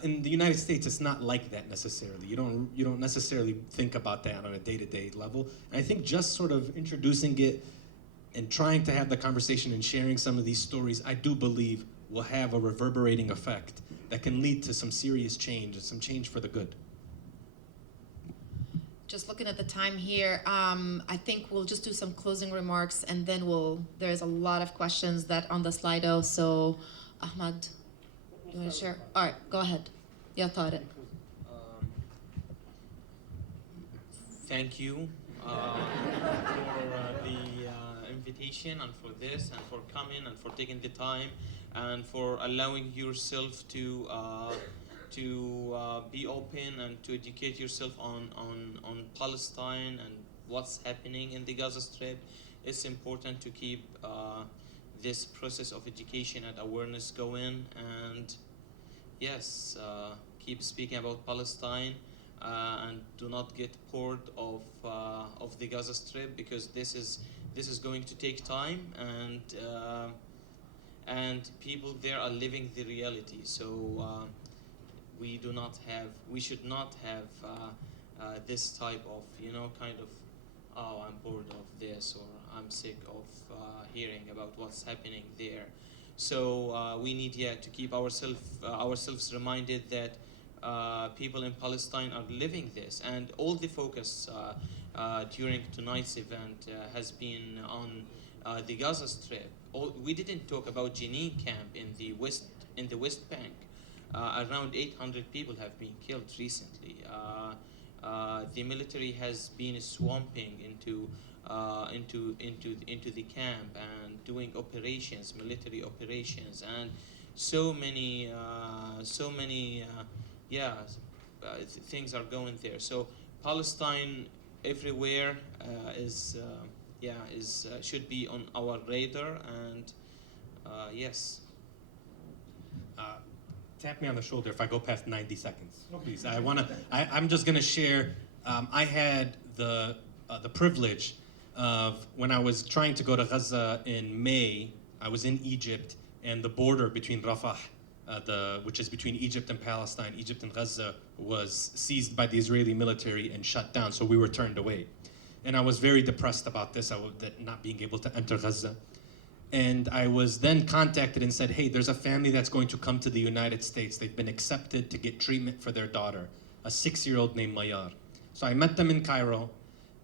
In the United States, it's not like that necessarily. You don't necessarily think about that on a day-to-day level. And I think just sort of introducing it and trying to have the conversation and sharing some of these stories, I do believe will have a reverberating effect that can lead to some serious change and some change for the good. Just looking at the time here, I think we'll just do some closing remarks, and then there's a lot of questions that on the Slido. So, Ahmad, you want to share? All right, go ahead. Yeah, Tareq. Thank you for the invitation and for this and for coming and for taking the time and for allowing yourself to be open and to educate yourself on Palestine and what's happening in the Gaza Strip. It's important to keep this process of education and awareness going, and yes, keep speaking about Palestine and do not get bored of the Gaza Strip, because this is going to take time, and people there are living the reality. So we should not have this type of kind of, oh, I'm bored of this, or I'm sick of hearing about what's happening there. So we need to keep ourselves reminded that people in Palestine are living this, and all the focus during tonight's event has been on the Gaza Strip. We didn't talk about Jenin camp in the West Bank. Around 800 people have been killed recently. The military has been swamping into the camp and doing operations, military operations, and so many things are going there. So Palestine everywhere should be on our radar, and yes. Tap me on the shoulder if I go past 90 seconds, please. I'm just gonna share. I had the privilege of, when I was trying to go to Gaza in May, I was in Egypt, and the border between Rafah, which is between Egypt and Palestine, Egypt and Gaza, was seized by the Israeli military and shut down, so we were turned away. And I was very depressed about this, that not being able to enter Gaza. And I was then contacted and said, hey, there's a family that's going to come to the United States. They've been accepted to get treatment for their daughter, a 6-year-old named Mayar. So I met them in Cairo,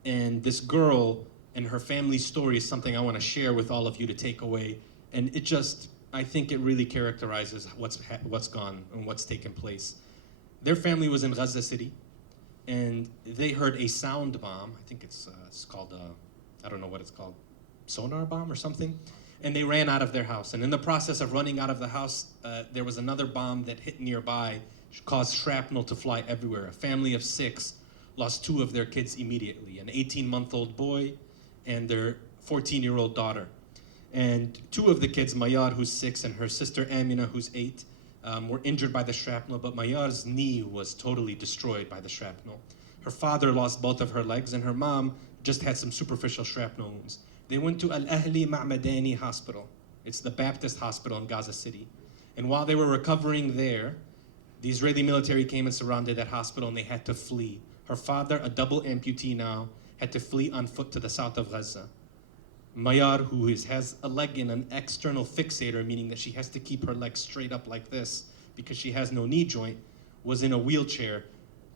and this girl and her family's story is something I want to share with all of you to take away. And it just, I think it really characterizes what's gone and what's taken place. Their family was in Gaza City, and they heard a sound bomb. I think it's called, I don't know what it's called, sonar bomb or something. And they ran out of their house. And in the process of running out of the house, there was another bomb that hit nearby, caused shrapnel to fly everywhere. A family of 6 lost 2 of their kids immediately, an 18-month-old boy and their 14-year-old daughter. And 2 of the kids, Mayar, who's 6, and her sister Amina, who's 8, were injured by the shrapnel, but Mayar's knee was totally destroyed by the shrapnel. Her father lost both of her legs, and her mom just had some superficial shrapnel wounds. They went to Al-Ahli Ma'madani Hospital. It's the Baptist hospital in Gaza City. And while they were recovering there, the Israeli military came and surrounded that hospital, and they had to flee. Her father, a double amputee now, had to flee on foot to the south of Gaza. Mayar, who has a leg in an external fixator, meaning that she has to keep her leg straight up like this because she has no knee joint, was in a wheelchair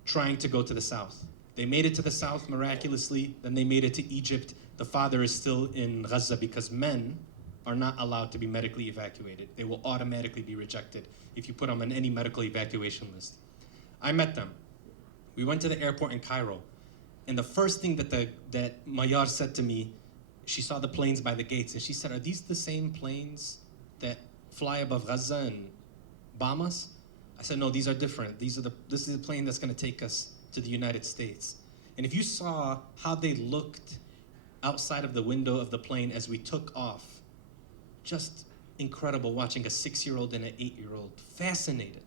trying to go to the south. They made it to the south miraculously, then they made it to Egypt. The father is still in Gaza because men are not allowed to be medically evacuated. They will automatically be rejected if you put them on any medical evacuation list. I met them. We went to the airport in Cairo, and the first thing that Mayar said to me, she saw the planes by the gates, and she said, are these the same planes that fly above Gaza and bomb us? I said, no, these are different. This is the plane that's gonna take us to the United States. And if you saw how they looked outside of the window of the plane as we took off, just incredible watching a 6-year-old and an 8-year-old, fascinated.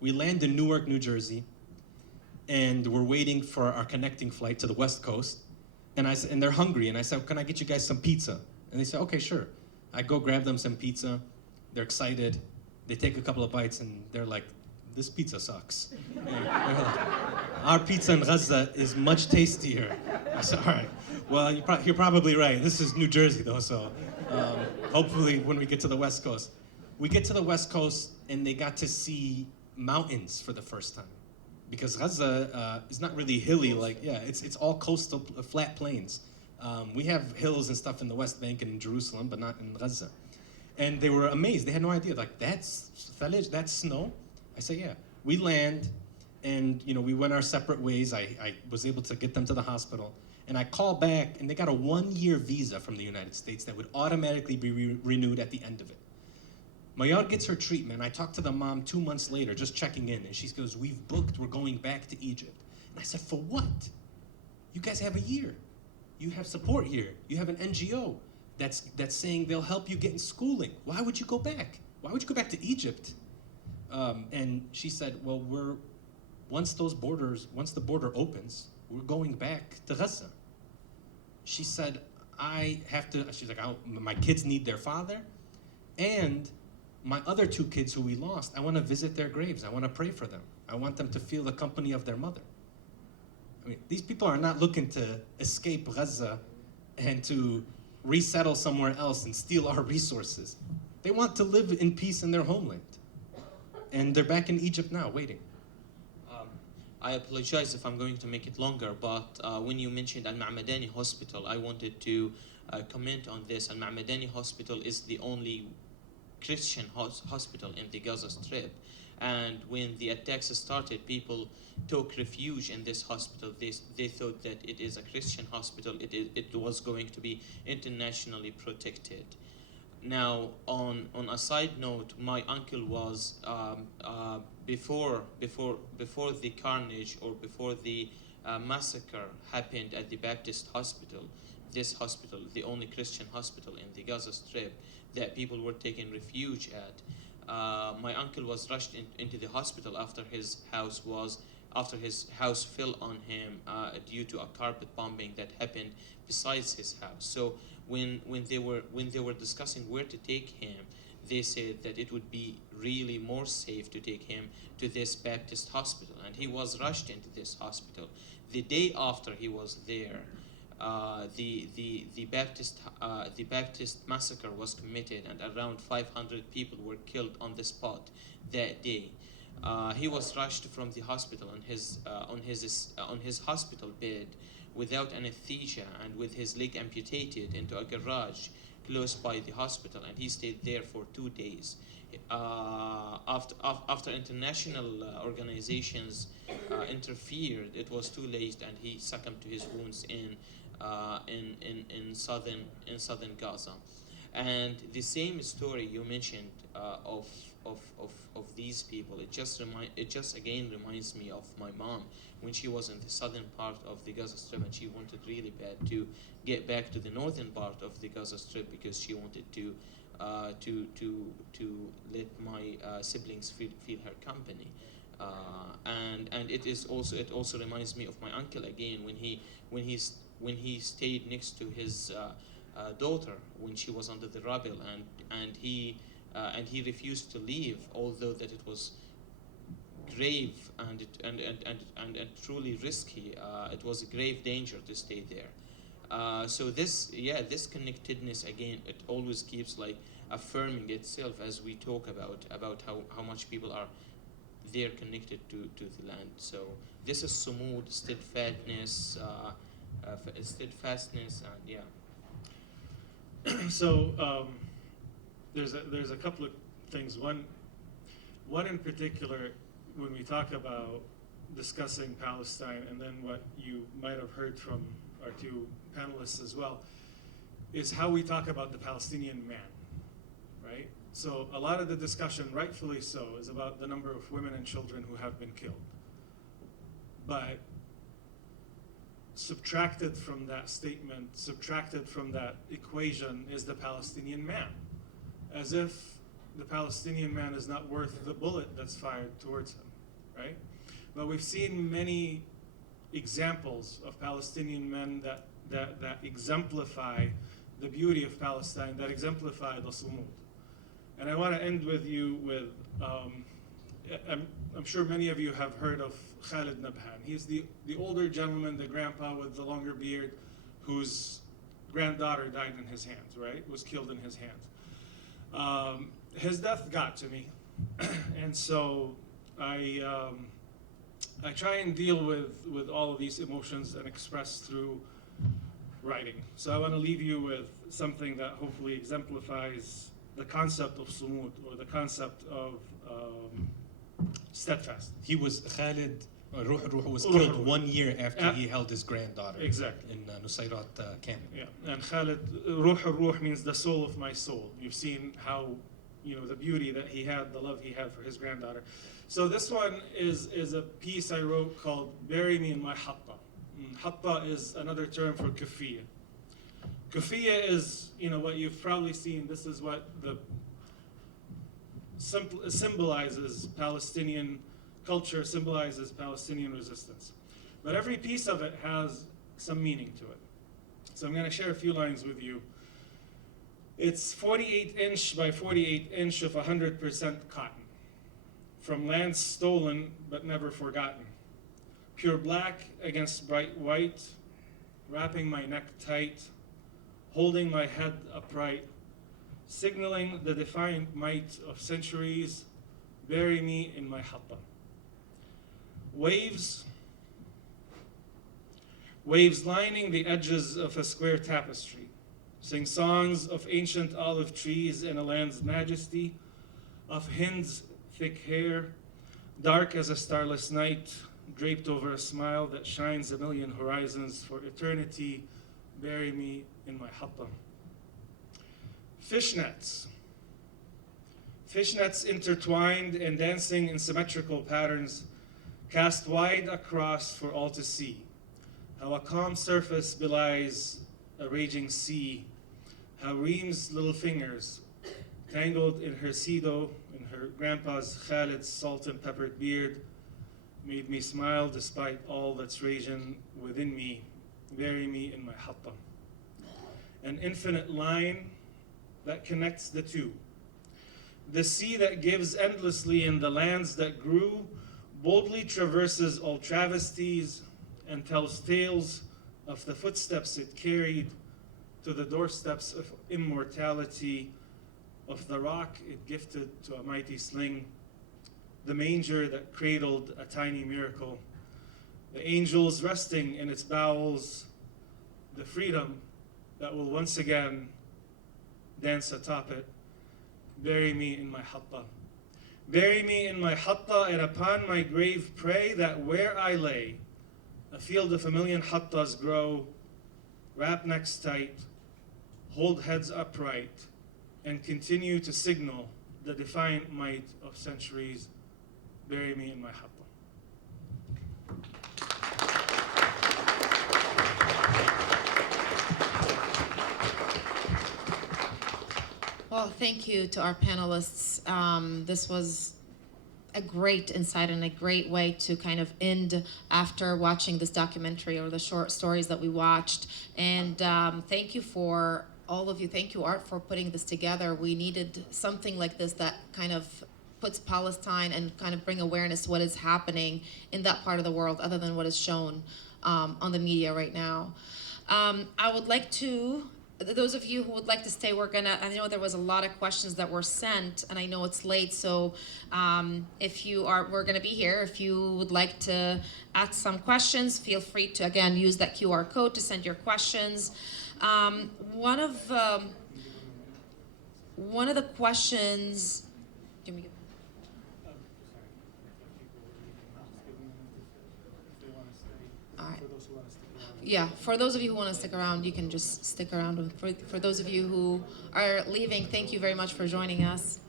We land in Newark, New Jersey, and we're waiting for our connecting flight to the West Coast. And they're hungry, and I said, can I get you guys some pizza? And they said, okay, sure. I go grab them some pizza. They're excited. They take a couple of bites, and they're like, this pizza sucks. Our pizza in Gaza is much tastier. I said, all right, well, you're probably right. This is New Jersey, though, so hopefully when we get to the West Coast. We get to the West Coast, and they got to see mountains for the first time. Because Gaza is not really hilly, it's all coastal, flat plains. We have hills and stuff in the West Bank and in Jerusalem, but not in Gaza. And they were amazed. They had no idea. Like, that's thalij, that's snow? I said, yeah. We land, and we went our separate ways. I was able to get them to the hospital. And I called back, and they got a 1-year visa from the United States that would automatically be renewed at the end of it. Mayar gets her treatment. I talked to the mom 2 months later, just checking in, and she goes, we've booked, we're going back to Egypt. And I said, for what? You guys have a year. You have support here. You have an NGO that's saying they'll help you get in schooling. Why would you go back? Why would you go back to Egypt? And she said, well, once the border opens, we're going back to Gaza. She said, she's like, my kids need their father, and my other 2 kids who we lost, I want to visit their graves. I want to pray for them. I want them to feel the company of their mother. I mean, these people are not looking to escape Gaza and to resettle somewhere else and steal our resources. They want to live in peace in their homeland. And they're back in Egypt now, waiting. I apologize if I'm going to make it longer, but when you mentioned Al-Ma'madani Hospital, I wanted to comment on this. Al-Ma'madani Hospital is the only Christian hospital in the Gaza Strip. And when the attacks started, people took refuge in this hospital. They thought that it is a Christian hospital. It was going to be internationally protected. Now, on a side note, my uncle was before the carnage or before the massacre happened at the Baptist Hospital. This hospital, the only Christian hospital in the Gaza Strip that people were taking refuge at. My uncle was rushed into the hospital after his house fell on him due to a carpet bombing that happened besides his house. So when they were discussing where to take him, they said that it would be really more safe to take him to this Baptist hospital, and he was rushed into this hospital. The day after he was there, the Baptist massacre was committed, and around 500 people were killed on the spot that day. He was rushed from the hospital on his hospital bed without anesthesia and with his leg amputated into a garage close by the hospital, and he stayed there for 2 days. After international organizations interfered, it was too late, and he succumbed to his wounds in southern Gaza. And the same story you mentioned of these people, it just again reminds me of my mom when she was in the southern part of the Gaza Strip, and she wanted really bad to get back to the northern part of the Gaza Strip because she wanted to let my siblings feel her company. And it also reminds me of my uncle again when he stayed next to his daughter when she was under the rubble, and he refused to leave, although that it was grave and truly risky. It was a grave danger to stay there. So this connectedness again, it always keeps like affirming itself as we talk about how much people are there connected to the land. So this is sumud, steadfastness, and yeah. So there's a couple of things. One in particular, when we talk about discussing Palestine, and then what you might have heard from our 2 panelists as well, is how we talk about the Palestinian man, right? So a lot of the discussion, rightfully so, is about the number of women and children who have been killed. But subtracted from that statement, subtracted from that equation, is the Palestinian man, as if the Palestinian man is not worth the bullet that's fired towards him, right? But we've seen many examples of Palestinian men that exemplify the beauty of Palestine, that exemplify the sumud. And I want to end with you with I'm sure many of you have heard of Khalid Nabhan. He's the older gentleman, the grandpa with the longer beard, whose granddaughter died in his hands, right? Was killed in his hands. His death got to me, and so I try and deal with all of these emotions and express through writing. So I want to leave you with something that hopefully exemplifies the concept of sumud, or the concept of steadfast. He was Khalid Ruh was Ruh killed Ruh. 1 year after he held his granddaughter. Exactly. In Nusayrat camp. Yeah, and Khalid, Ruh means the soul of my soul. You've seen how, the beauty that he had, the love he had for his granddaughter. So this one is a piece I wrote called Bury Me in My Hatta. Hatta is another term for kafiyya. Kafiyya is, what you've probably seen. This is what symbolizes Palestinian culture, symbolizes Palestinian resistance. But every piece of it has some meaning to it. So I'm going to share a few lines with you. It's 48 inch by 48 inch of 100% cotton, from lands stolen but never forgotten. Pure black against bright white, wrapping my neck tight, holding my head upright, signaling the defiant might of centuries. Bury me in my hatta. Waves lining the edges of a square tapestry, sing songs of ancient olive trees in a land's majesty, of Hind's thick hair, dark as a starless night, draped over a smile that shines a million horizons for eternity. Bury me in my hatta. Fishnets intertwined and dancing in symmetrical patterns, cast wide across for all to see. How a calm surface belies a raging sea. How Reem's little fingers, tangled in her sido, in her grandpa's Khalid's salt and peppered beard, made me smile despite all that's raging within me. Bury me in my hatta. An infinite line that connects the two. The sea that gives endlessly in the lands that grew, boldly traverses all travesties and tells tales of the footsteps it carried to the doorsteps of immortality, of the rock it gifted to a mighty sling, the manger that cradled a tiny miracle, the angels resting in its bowels, the freedom that will once again dance atop it. Bury me in my hatta. Bury me in my hatta, and upon my grave pray that where I lay, a field of a million hattas grow, wrap necks tight, hold heads upright, and continue to signal the defiant might of centuries. Bury me in my hatta. Well, thank you to our panelists. This was a great insight and a great way to kind of end after watching this documentary, or the short stories that we watched. And thank you for all of you. Thank you, Art, for putting this together. We needed something like this that kind of puts Palestine and kind of bring awareness to what is happening in that part of the world other than what is shown on the media right now. I would like to, those of you who would like to stay, I know there was a lot of questions that were sent, and I know it's late, so we're gonna be here. If you would like to ask some questions, feel free to, again, use that QR code to send your questions. One of the questions, give me. All right. Yeah, for those of you who want to stick around, you can just stick around. And for those of you who are leaving, thank you very much for joining us.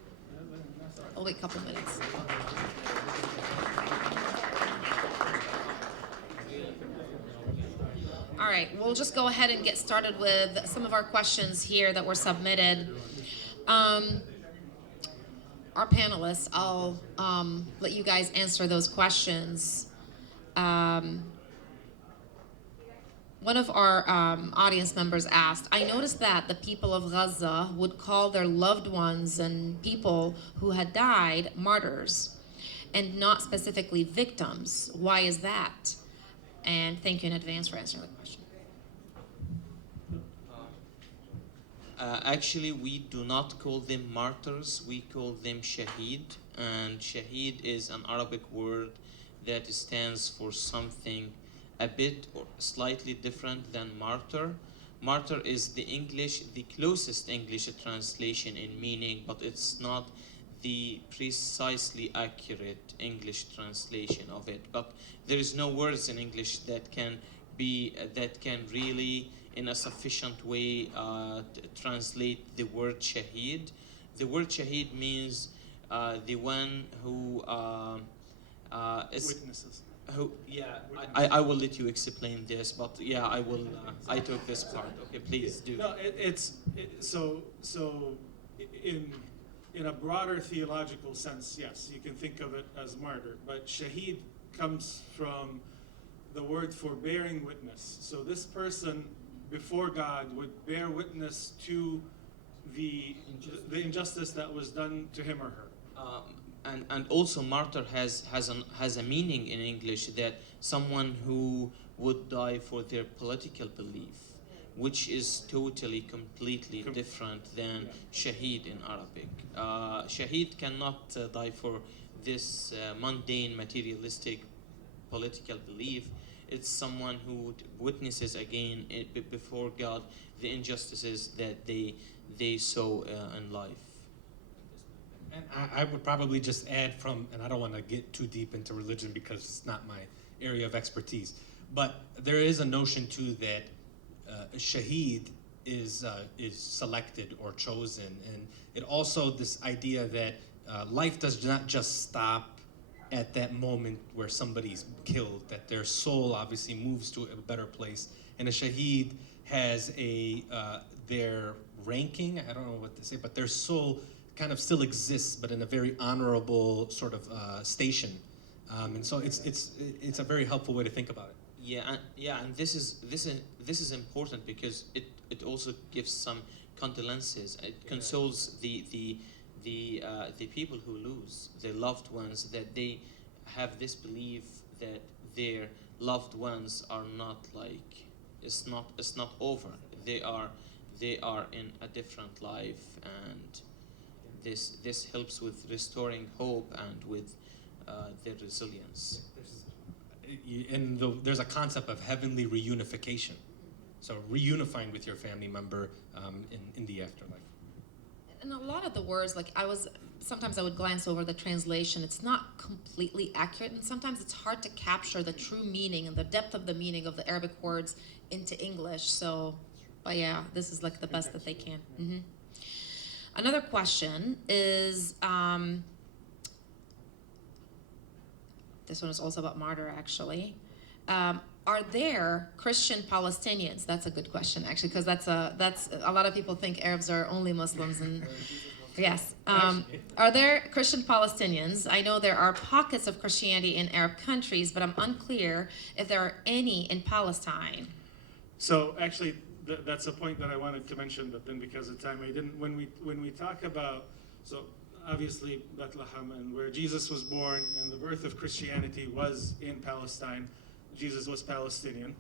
I'll wait a couple minutes. All right, we'll just go ahead and get started with some of our questions here that were submitted. Our panelists, I'll let you guys answer those questions. One of our audience members asked, I noticed that the people of Gaza would call their loved ones and people who had died martyrs. and not specifically victims. Why is that? And thank you in advance for answering the question. Actually, we do not call them martyrs, we call them shaheed. And shaheed is an Arabic word that stands for something a bit or slightly different than martyr. Martyr is the closest English translation in meaning, but it's not the precisely accurate English translation of it. But there is no words in English that can really in a sufficient way translate the word shaheed. The word shaheed means the one who is Witnesses. who. Yeah, I will let you explain this, but yeah, I will. I took this part. Okay, please do. No, so in a broader theological sense, yes, you can think of it as martyr, but shaheed comes from the word for bearing witness. So this person before God would bear witness to the injustice that was done to him or her. And also martyr has a meaning in English, that someone who would die for their political belief, which is totally completely different than shaheed in Arabic. Shaheed cannot die for this mundane materialistic political belief. It's someone who witnesses again before God the injustices that they saw in life. And I would probably just add from, and I don't want to get too deep into religion because it's not my area of expertise, but there is a notion too that shaheed is selected or chosen, and it also this idea that life does not just stop at that moment where somebody's killed, that their soul obviously moves to a better place, and a shaheed has their ranking, I don't know what to say, but their soul kind of still exists, but in a very honorable sort of station, and so it's a very helpful way to think about it. Yeah, and this is important because it also gives some condolences. It consoles the people who lose their loved ones, that they have this belief that their loved ones are not like it's not over. They are in a different life, and this helps with restoring hope and with their resilience. And there's a concept of heavenly reunification, so reunifying with your family member in the afterlife. And a lot of the words, like sometimes I would glance over the translation. It's not completely accurate, and sometimes it's hard to capture the true meaning and the depth of the meaning of the Arabic words into English. So, but yeah, this is like the best that they can. Mm-hmm. Another question is, this one is also about martyr, actually. Are there Christian Palestinians? That's a good question, actually, because that's a lot of people think Arabs are only Muslims, and yes. Are there Christian Palestinians? I know there are pockets of Christianity in Arab countries, but I'm unclear if there are any in Palestine. So actually, that's a point that I wanted to mention, but then because of time, I didn't. When we talk about, so obviously Bethlehem and where Jesus was born, and the birth of Christianity was in Palestine. Jesus was Palestinian,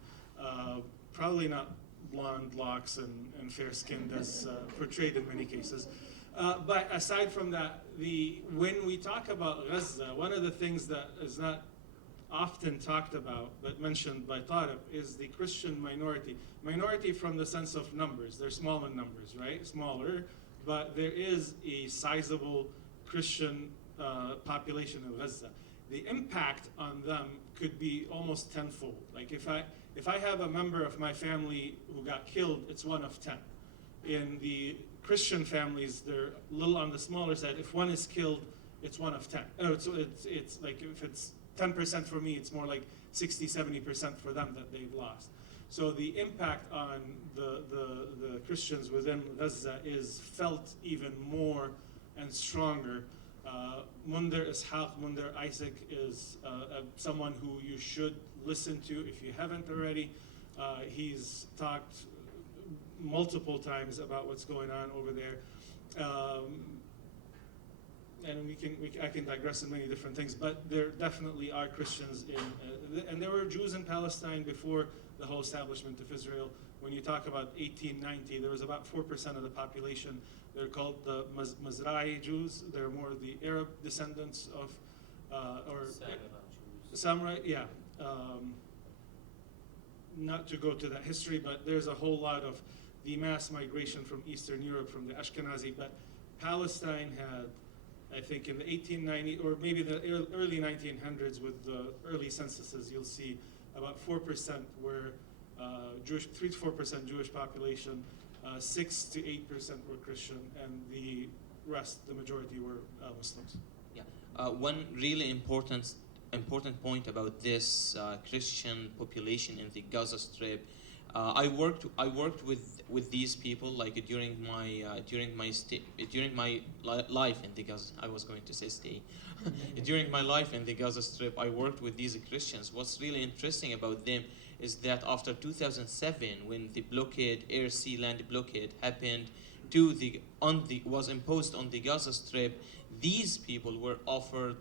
probably not blonde locks and fair-skinned as portrayed in many cases. But aside from that, when we talk about Gaza, one of the things that is not often talked about but mentioned by Tareq is the Christian minority. Minority from the sense of numbers. They're small in numbers, right? Smaller, but there is a sizable Christian population of Gaza. The impact on them could be almost tenfold. Like if I have a member of my family who got killed, it's 1 of 10. In the Christian families, they're a little on the smaller side. If one is killed, it's 1 of 10. It's like if it's 10% for me, it's more like 60, 70% for them that they've lost. So the impact on the Christians within Gaza is felt even more and stronger. Munder Ishaq, Munder Isaac is someone who you should listen to if you haven't already. He's talked multiple times about what's going on over there. and I can digress in many different things, but there definitely are Christians and there were Jews in Palestine before the whole establishment of Israel. When you talk about 1890, there was about 4% of the population. They're called the Mizrahi Jews. They're more the Arab descendants of, or Samurai, yeah. Not to go to that history, but there's a whole lot of the mass migration from Eastern Europe, from the Ashkenazi. But Palestine had, I think in the 1890, or maybe the early 1900s with the early censuses, you'll see about 4% were Jewish, 3 to 4% Jewish population, 6 to 8% were Christian, and the rest, the majority, were Muslims. Yeah. One really important point about this Christian population in the Gaza Strip. I worked with these people like during my life in the Gaza. I was going to say stay. During my life in the Gaza Strip, I worked with these Christians. What's really interesting about them is that after 2007, when the blockade, air-sea land blockade happened, was imposed on the Gaza Strip, these people were offered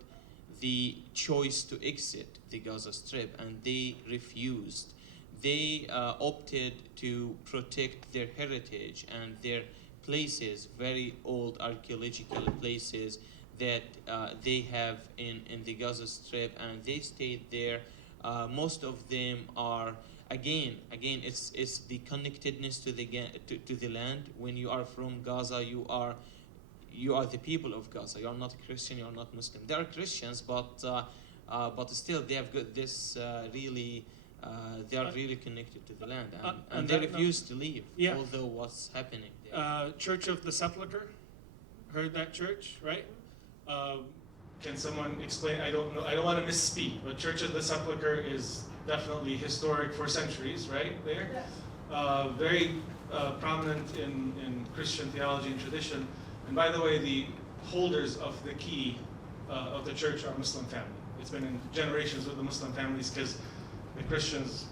the choice to exit the Gaza Strip, and they refused. They opted to protect their heritage and their places, very old archaeological places that they have in the Gaza Strip, and they stayed there. Most of them are, again, it's the connectedness to the land. When you are from Gaza, you are the people of Gaza. You are not a Christian. You are not Muslim. They are Christians, but still they have got this really. They are really connected to the land, and they refuse to leave. Yeah. Although what's happening there. Church of the Sepulchre, heard that church, right? Can someone explain? I don't know. I don't want to misspeak, but Church of the Sepulchre is definitely historic for centuries, right? There, yes. Very prominent in Christian theology and tradition. And by the way, the holders of the key of the church are Muslim family. It's been in generations with the Muslim families, because the Christians,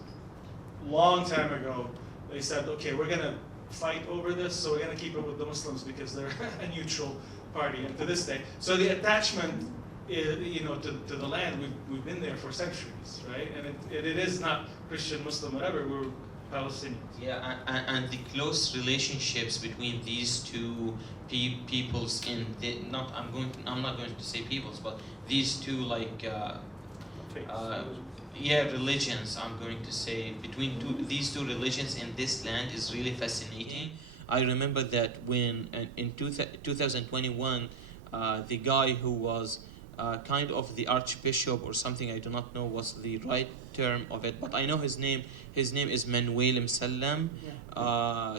long time ago, they said, okay, we're going to fight over this, so we're going to keep it with the Muslims because they're a neutral party. And to this day, so the attachment, to the land, we've been there for centuries, right? And it is not Christian, Muslim, whatever. We're Palestinians. Yeah, and the close relationships between these two peoples I'm not going to say peoples, but these two religions, I'm going to say, between these two religions in this land is really fascinating. I remember that when in 2021, the guy who was kind of the archbishop or something, I do not know what's the right term of it, but I know his name is Manuel Msallam.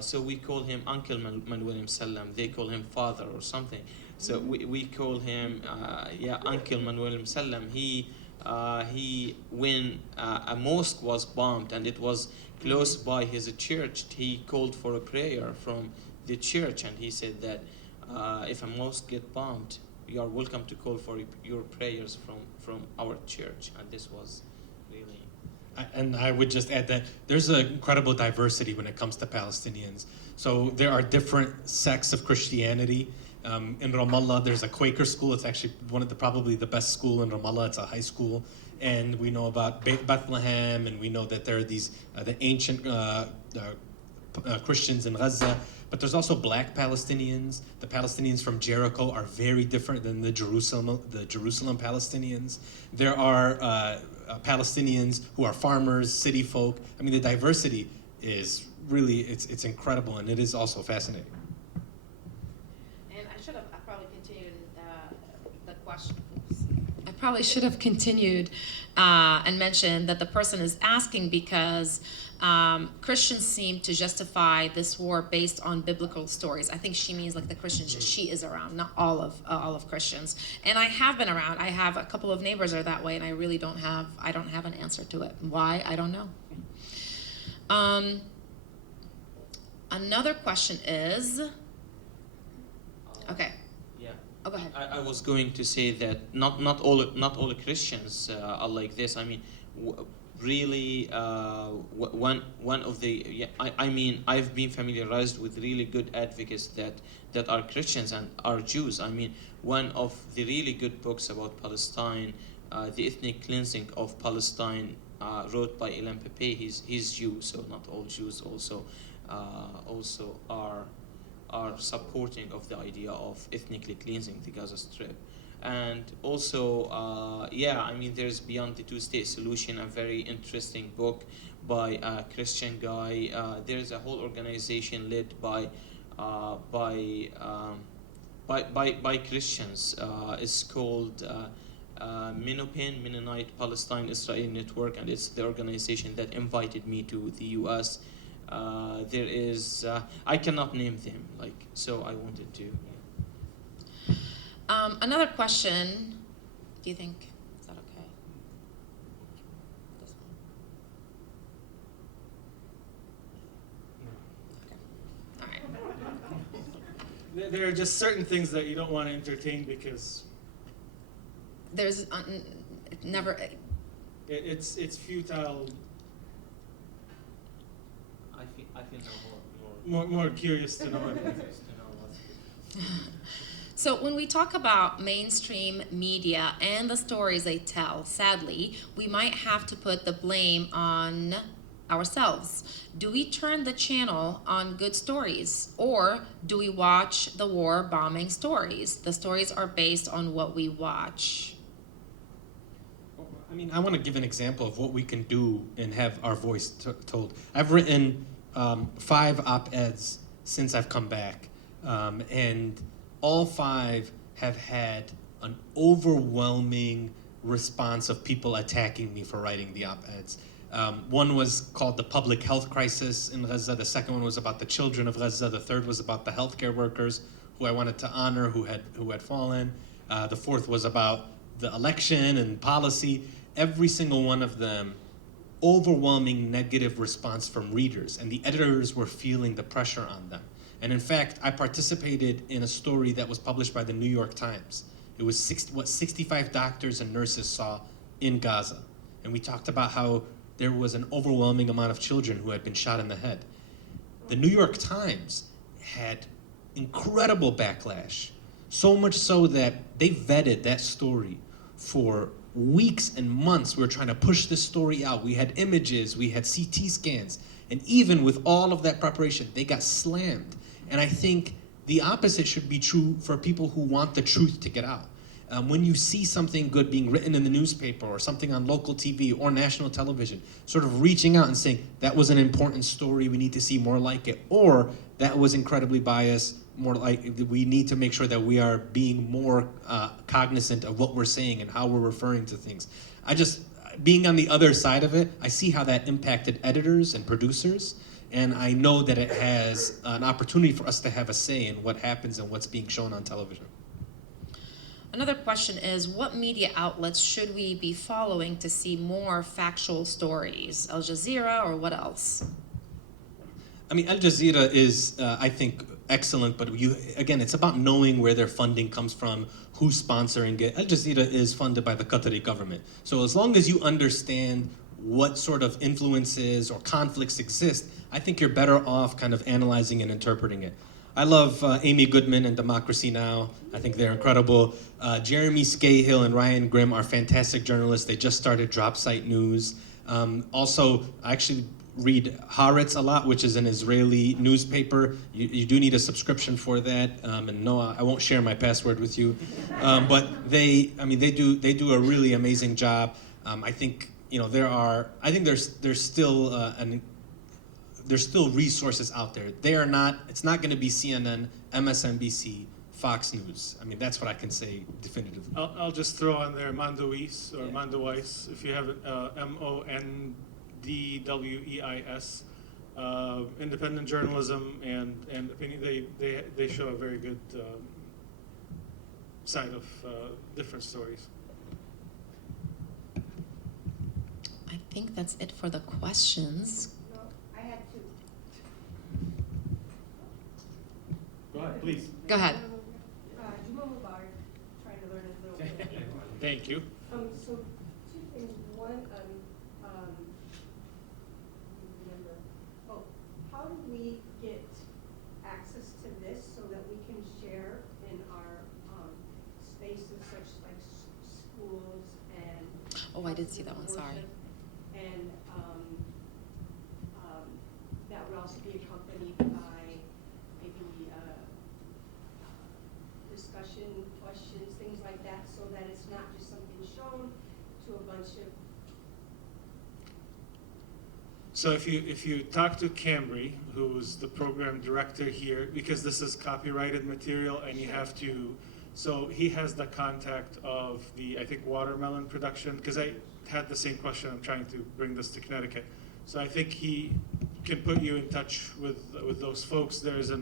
So we call him Uncle Manuel Msallam. They call him father or something. So we call him Uncle Manuel Msallam. He when a mosque was bombed and it was close by his church, he called for a prayer from the church, and he said that if a mosque get bombed, you are welcome to call for your prayers from our church. And this was really. And I would just add that there's an incredible diversity when it comes to Palestinians. So there are different sects of Christianity. In Ramallah, there's a Quaker school. It's actually probably the best school in Ramallah. It's a high school. And we know about Bethlehem, and we know that there are these the ancient Christians in Gaza. But there's also black Palestinians. The Palestinians from Jericho are very different than the Jerusalem Palestinians. There are Palestinians who are farmers, city folk. I mean, the diversity is really, it's incredible, and it is also fascinating. And I probably continued the question. I probably should have continued and mentioned that the person is asking because Christians seem to justify this war based on biblical stories. I think she means like the Christians she is around, not all of Christians. And I have been around. I have a couple of neighbors are that way, and I really don't have an answer to it. Why? I don't know. Another question is, okay. Yeah. Oh, go ahead. I was going to say that not all Christians are like this. I mean, really one of the, yeah, I mean, I've been familiarized with really good advocates that are Christians and are Jews. I mean, one of the really good books about Palestine, The Ethnic Cleansing of Palestine, wrote by Ilan Pepe. He's Jew, so not all Jews also are supporting of the idea of ethnically cleansing the Gaza Strip. And also, yeah, I mean, there's Beyond the Two-State Solution, a very interesting book by a Christian guy. There's a whole organization led by Christians. It's called Menopen, Mennonite Palestine Israel Network, and it's the organization that invited me to the U.S. There is, I cannot name them, like, so I wanted to. Another question. Do you think, is that okay? This one. Okay. All right. There are just certain things that you don't want to entertain because There's never. it's futile. I feel More curious to know. So when we talk about mainstream media and the stories they tell, sadly, we might have to put the blame on ourselves. Do we turn the channel on good stories, or do we watch the war bombing stories? The stories are based on what we watch. I mean, I want to give an example of what we can do and have our voice told. I've written 5 op-eds since I've come back, and all 5 have had an overwhelming response of people attacking me for writing the op-eds. One was called The Public Health Crisis in Gaza. The second one was about the children of Gaza. The third was about the healthcare workers who I wanted to honor who had fallen. The fourth was about the election and policy. Every single one of them, overwhelming negative response from readers, and the editors were feeling the pressure on them. And in fact, I participated in a story that was published by the New York Times. It was 65 doctors and nurses saw in Gaza. And we talked about how there was an overwhelming amount of children who had been shot in the head. The New York Times had incredible backlash, so much so that they vetted that story for weeks and months. We were trying to push this story out. We had images, we had CT scans, and even with all of that preparation, they got slammed. And I think the opposite should be true for people who want the truth to get out. When you see something good being written in the newspaper or something on local TV or national television, sort of reaching out and saying, that was an important story, we need to see more like it, or that was incredibly biased, more like we need to make sure that we are being more cognizant of what we're saying and how we're referring to things. Being on the other side of it, I see how that impacted editors and producers, and I know that it has an opportunity for us to have a say in what happens and what's being shown on television. Another question is, what media outlets should we be following to see more factual stories? Al Jazeera or what else? I mean, Al Jazeera is, I think, excellent, but it's about knowing where their funding comes from, who's sponsoring it. Al Jazeera is funded by the Qatari government. So as long as you understand what sort of influences or conflicts exist, I think you're better off kind of analyzing and interpreting it. I love Amy Goodman and Democracy Now! I think they're incredible. Jeremy Scahill and Ryan Grimm are fantastic journalists. They just started Drop Site News. Also, I actually read Haaretz a lot, which is an Israeli newspaper. You do need a subscription for that. And no, I won't share my password with you. But they do a really amazing job. I think there's still resources out there. It's not going to be CNN, MSNBC, Fox News. I mean, that's what I can say definitively. I'll just throw on there Mondoweiss or Mondoweiss, if you haven't, MONDWEIS. Independent journalism and opinion. They show a very good side of different stories. I think that's it for the questions. Go ahead, please. Go ahead. Trying to learn a little bit. Thank you. So 2 things. One, Oh, I did see that one, sorry. And that would also be accompanied by maybe discussion, questions, things like that, so that it's not just something shown to a bunch of. So if you talk to Cambry, who's the program director here, because this is copyrighted material and you have to, so he has the contact of the, I think, watermelon production, because I had the same question, I'm trying to bring this to Connecticut. So I think he can put you in touch with those folks. There's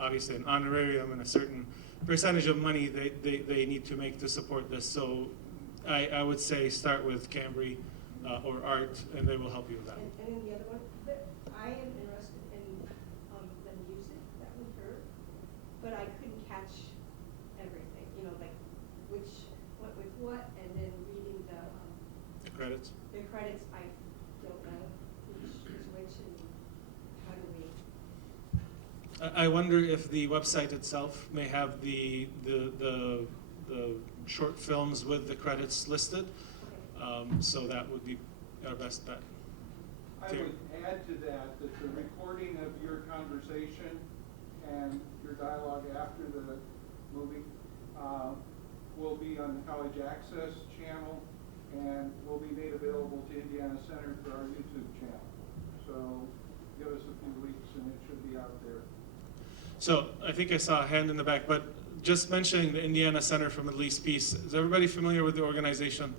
obviously an honorarium and a certain percentage of money they need to make to support this. So I would say start with Cambry or Art, and they will help you with that. And then the other one, I am interested in the music that we heard, but I couldn't catch everything. You know, like what with what, and then reading The credits. the credits. I don't know which is which, and how do we? I wonder if the website itself may have the short films with the credits listed. So that would be our best bet. I would add to that the recording of your conversation and your dialogue after the movie will be on the College Access channel and will be made available to Indiana Center for our YouTube channel. So give us a few weeks and it should be out there. So I think I saw a hand in the back, but just mentioning the Indiana Center for Middle East Peace, is everybody familiar with the organization?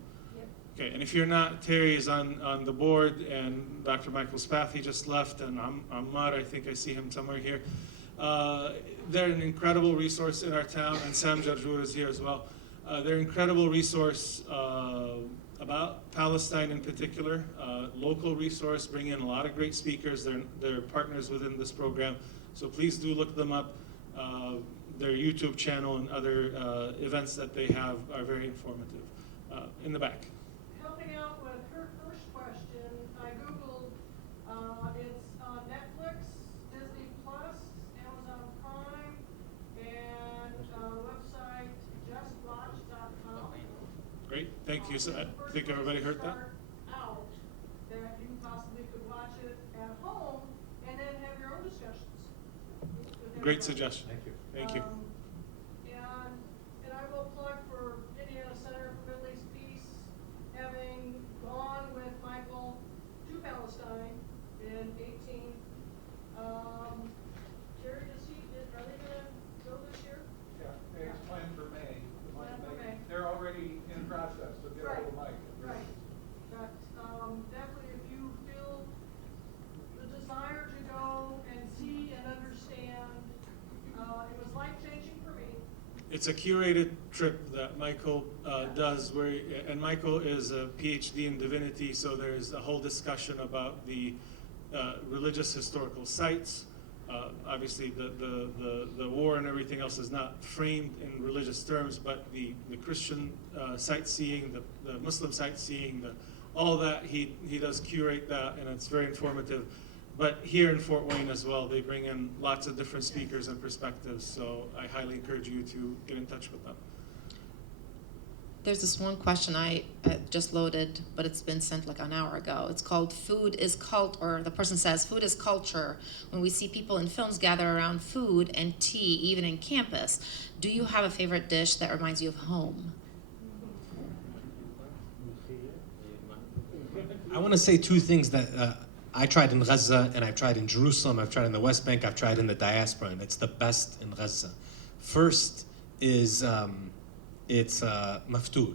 Okay, and if you're not, Terry is on the board, and Dr. Michael Spath, he just left, and Ahmad, I think I see him somewhere here. They're an incredible resource in our town, and Sam Jarjour is here as well. They're an incredible resource about Palestine in particular, local resource, bring in a lot of great speakers. They're partners within this program, so please do look them up. Their YouTube channel and other events that they have are very informative. In the back. Helping out with her first question, I Googled, it's on Netflix, Disney Plus, Amazon Prime, and website justwatch.com. Great, thank you. So I think everybody heard that. Out that you possibly could watch it at home and then have your own discussions. with Great everybody. suggestion. Thank you. Thank you. And I will plug for Indiana Center for Middle East Peace, having gone with Michael to Palestine in 18. Jerry, are they gonna go this year? Yeah, it's planned for May. Planned for May. They're already in process, so get hold of Mike. Right, but definitely if you feel the desire to go and see and understand, it was life-changing for me. It's a curated trip that Michael does, and Michael is a PhD in divinity, so there's a whole discussion about the religious historical sites. Obviously, the war and everything else is not framed in religious terms, but the Christian sightseeing, the Muslim sightseeing, all that, he does curate that, and it's very informative. But here in Fort Wayne as well, they bring in lots of different speakers and perspectives, so I highly encourage you to get in touch with them. There's this one question I just loaded, but it's been sent like an hour ago. It's called Food is Cult, or the person says, food is culture. When we see people in films gather around food and tea, even in campus, do you have a favorite dish that reminds you of home? I want to say two things that I tried in Gaza, and I've tried in Jerusalem, I've tried in the West Bank, I've tried in the diaspora, and it's the best in Gaza. First is it's maftool.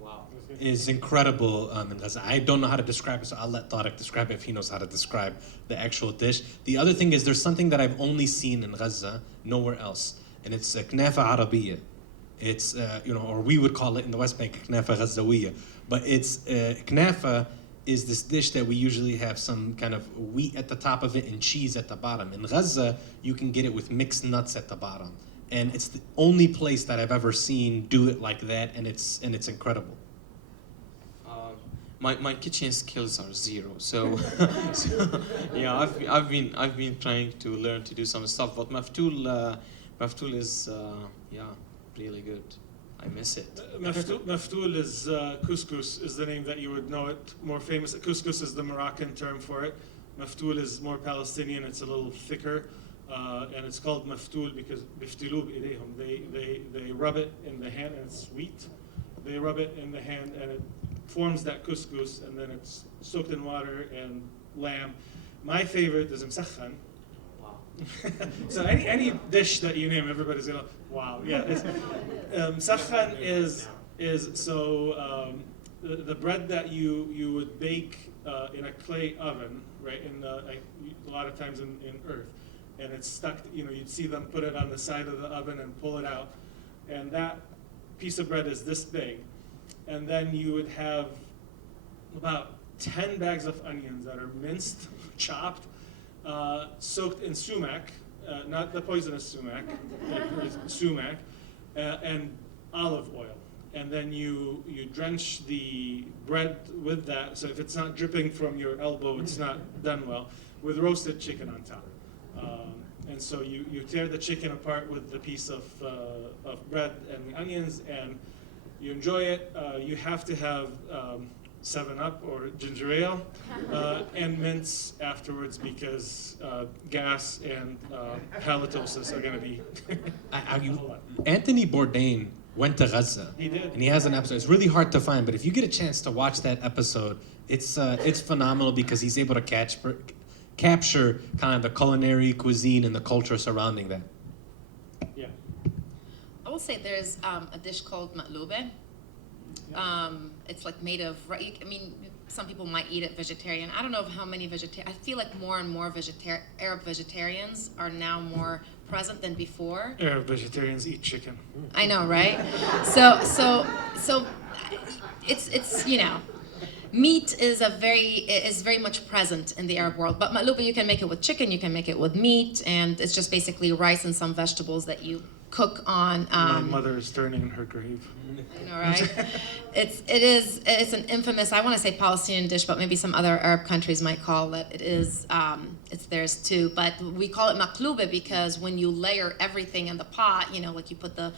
Wow. Is incredible in Gaza. I don't know how to describe it, so I'll let Tareq describe it if he knows how to describe the actual dish. The other thing is there's something that I've only seen in Gaza, nowhere else, and it's knafa Arabiya. It's, or we would call it in the West Bank knafa Ghazawiya. But it's, knafa is this dish that we usually have some kind of wheat at the top of it and cheese at the bottom. In Gaza, you can get it with mixed nuts at the bottom. And it's the only place that I've ever seen do it like that, and it's incredible. My kitchen skills are zero, so, yeah, I've been trying to learn to do some stuff, but maftool is really good. I miss it. Maftool is couscous is the name that you would know it more famous. Couscous is the Moroccan term for it. Maftool is more Palestinian. It's a little thicker, and it's called maftool because biftilu b'idayhum. They rub it in the hand, and it's sweet. They rub it in the hand, and it forms that couscous, and then it's soaked in water and lamb. My favorite is msakhan. Wow. So any dish that you name, everybody's gonna wow. Yeah, msakhan is the bread that you would bake in a clay oven, right? A lot of times in earth, and it's stuck. You'd see them put it on the side of the oven and pull it out, and that piece of bread is this big, and then you would have about 10 bags of onions that are minced, chopped, soaked in sumac, not the poisonous sumac, sumac, and olive oil. And then you drench the bread with that, so if it's not dripping from your elbow, it's not done well, with roasted chicken on top. And so you tear the chicken apart with the piece of bread and the onions, and you enjoy it. You have to have 7-Up or ginger ale and mints afterwards because gas and halitosis are going to be Anthony Bourdain went to Gaza. He did. And he has an episode. It's really hard to find, but if you get a chance to watch that episode, it's phenomenal because he's able to capture kind of the culinary cuisine and the culture surrounding that. Yeah. I will say there's a dish called maqlube. It's like made of, I mean, some people might eat it vegetarian. I don't know how many I feel like more and more Arab vegetarians are now more present than before. Arab vegetarians eat chicken. I know, right? So it's meat is very much present in the Arab world. But maqlube, you can make it with chicken, you can make it with meat, and it's just basically rice and some vegetables that you cook on. My mother is turning in her grave. I know, right? It's an infamous, I want to say Palestinian dish, but maybe some other Arab countries might call it. It's theirs too. But we call it maqlube because when you layer everything in the pot, like you put the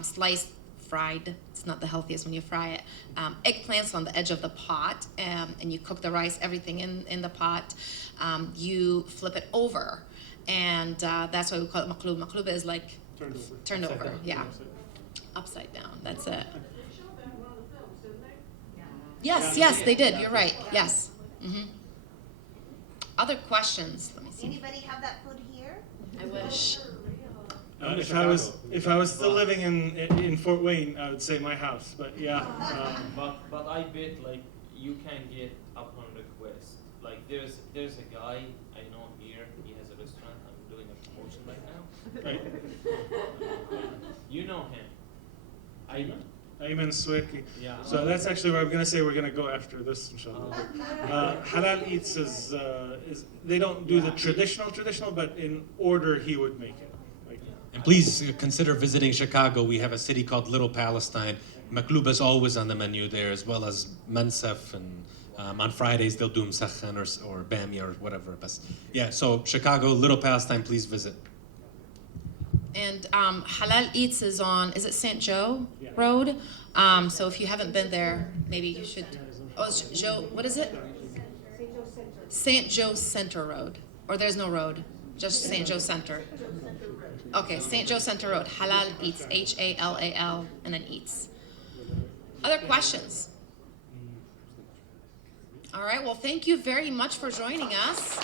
sliced fried, it's not the healthiest when you fry it, eggplants on the edge of the pot, and you cook the rice, everything in the pot. You flip it over, and that's why we call it maqlube. Maqlube is like turned over, yeah. Upside down, that's it. They showed that in one of the films, didn't they? Yes, they did, you're right, yes. Other questions? Let me see. Anybody have that food here? I wish. If I was still living in Fort Wayne, I would say my house. But yeah. But I bet like you can get upon request. Like there's a guy I know here. He has a restaurant. I'm doing a promotion right now. Right. You know him. Ayman Sweki. Yeah. So that's actually where I'm going to say we're going to go after this, inshallah. Halal Eats is they don't do the traditional, but in order he would make it. And please consider visiting Chicago. We have a city called Little Palestine. Maqlub is always on the menu there, as well as mansaf, and on Fridays they'll do msakhan or bamia or whatever. But yeah, so Chicago, Little Palestine, please visit. And Halal Eats is it St. Joe Road? So if you haven't been there, maybe you should. Oh, it's Joe, what is it? St. Joe Center Road. Or there's no road, just St. Joe Center. Okay, St. Joe Center Road, Halal Eats, Halal, and then Eats. Other questions? All right, well, thank you very much for joining us.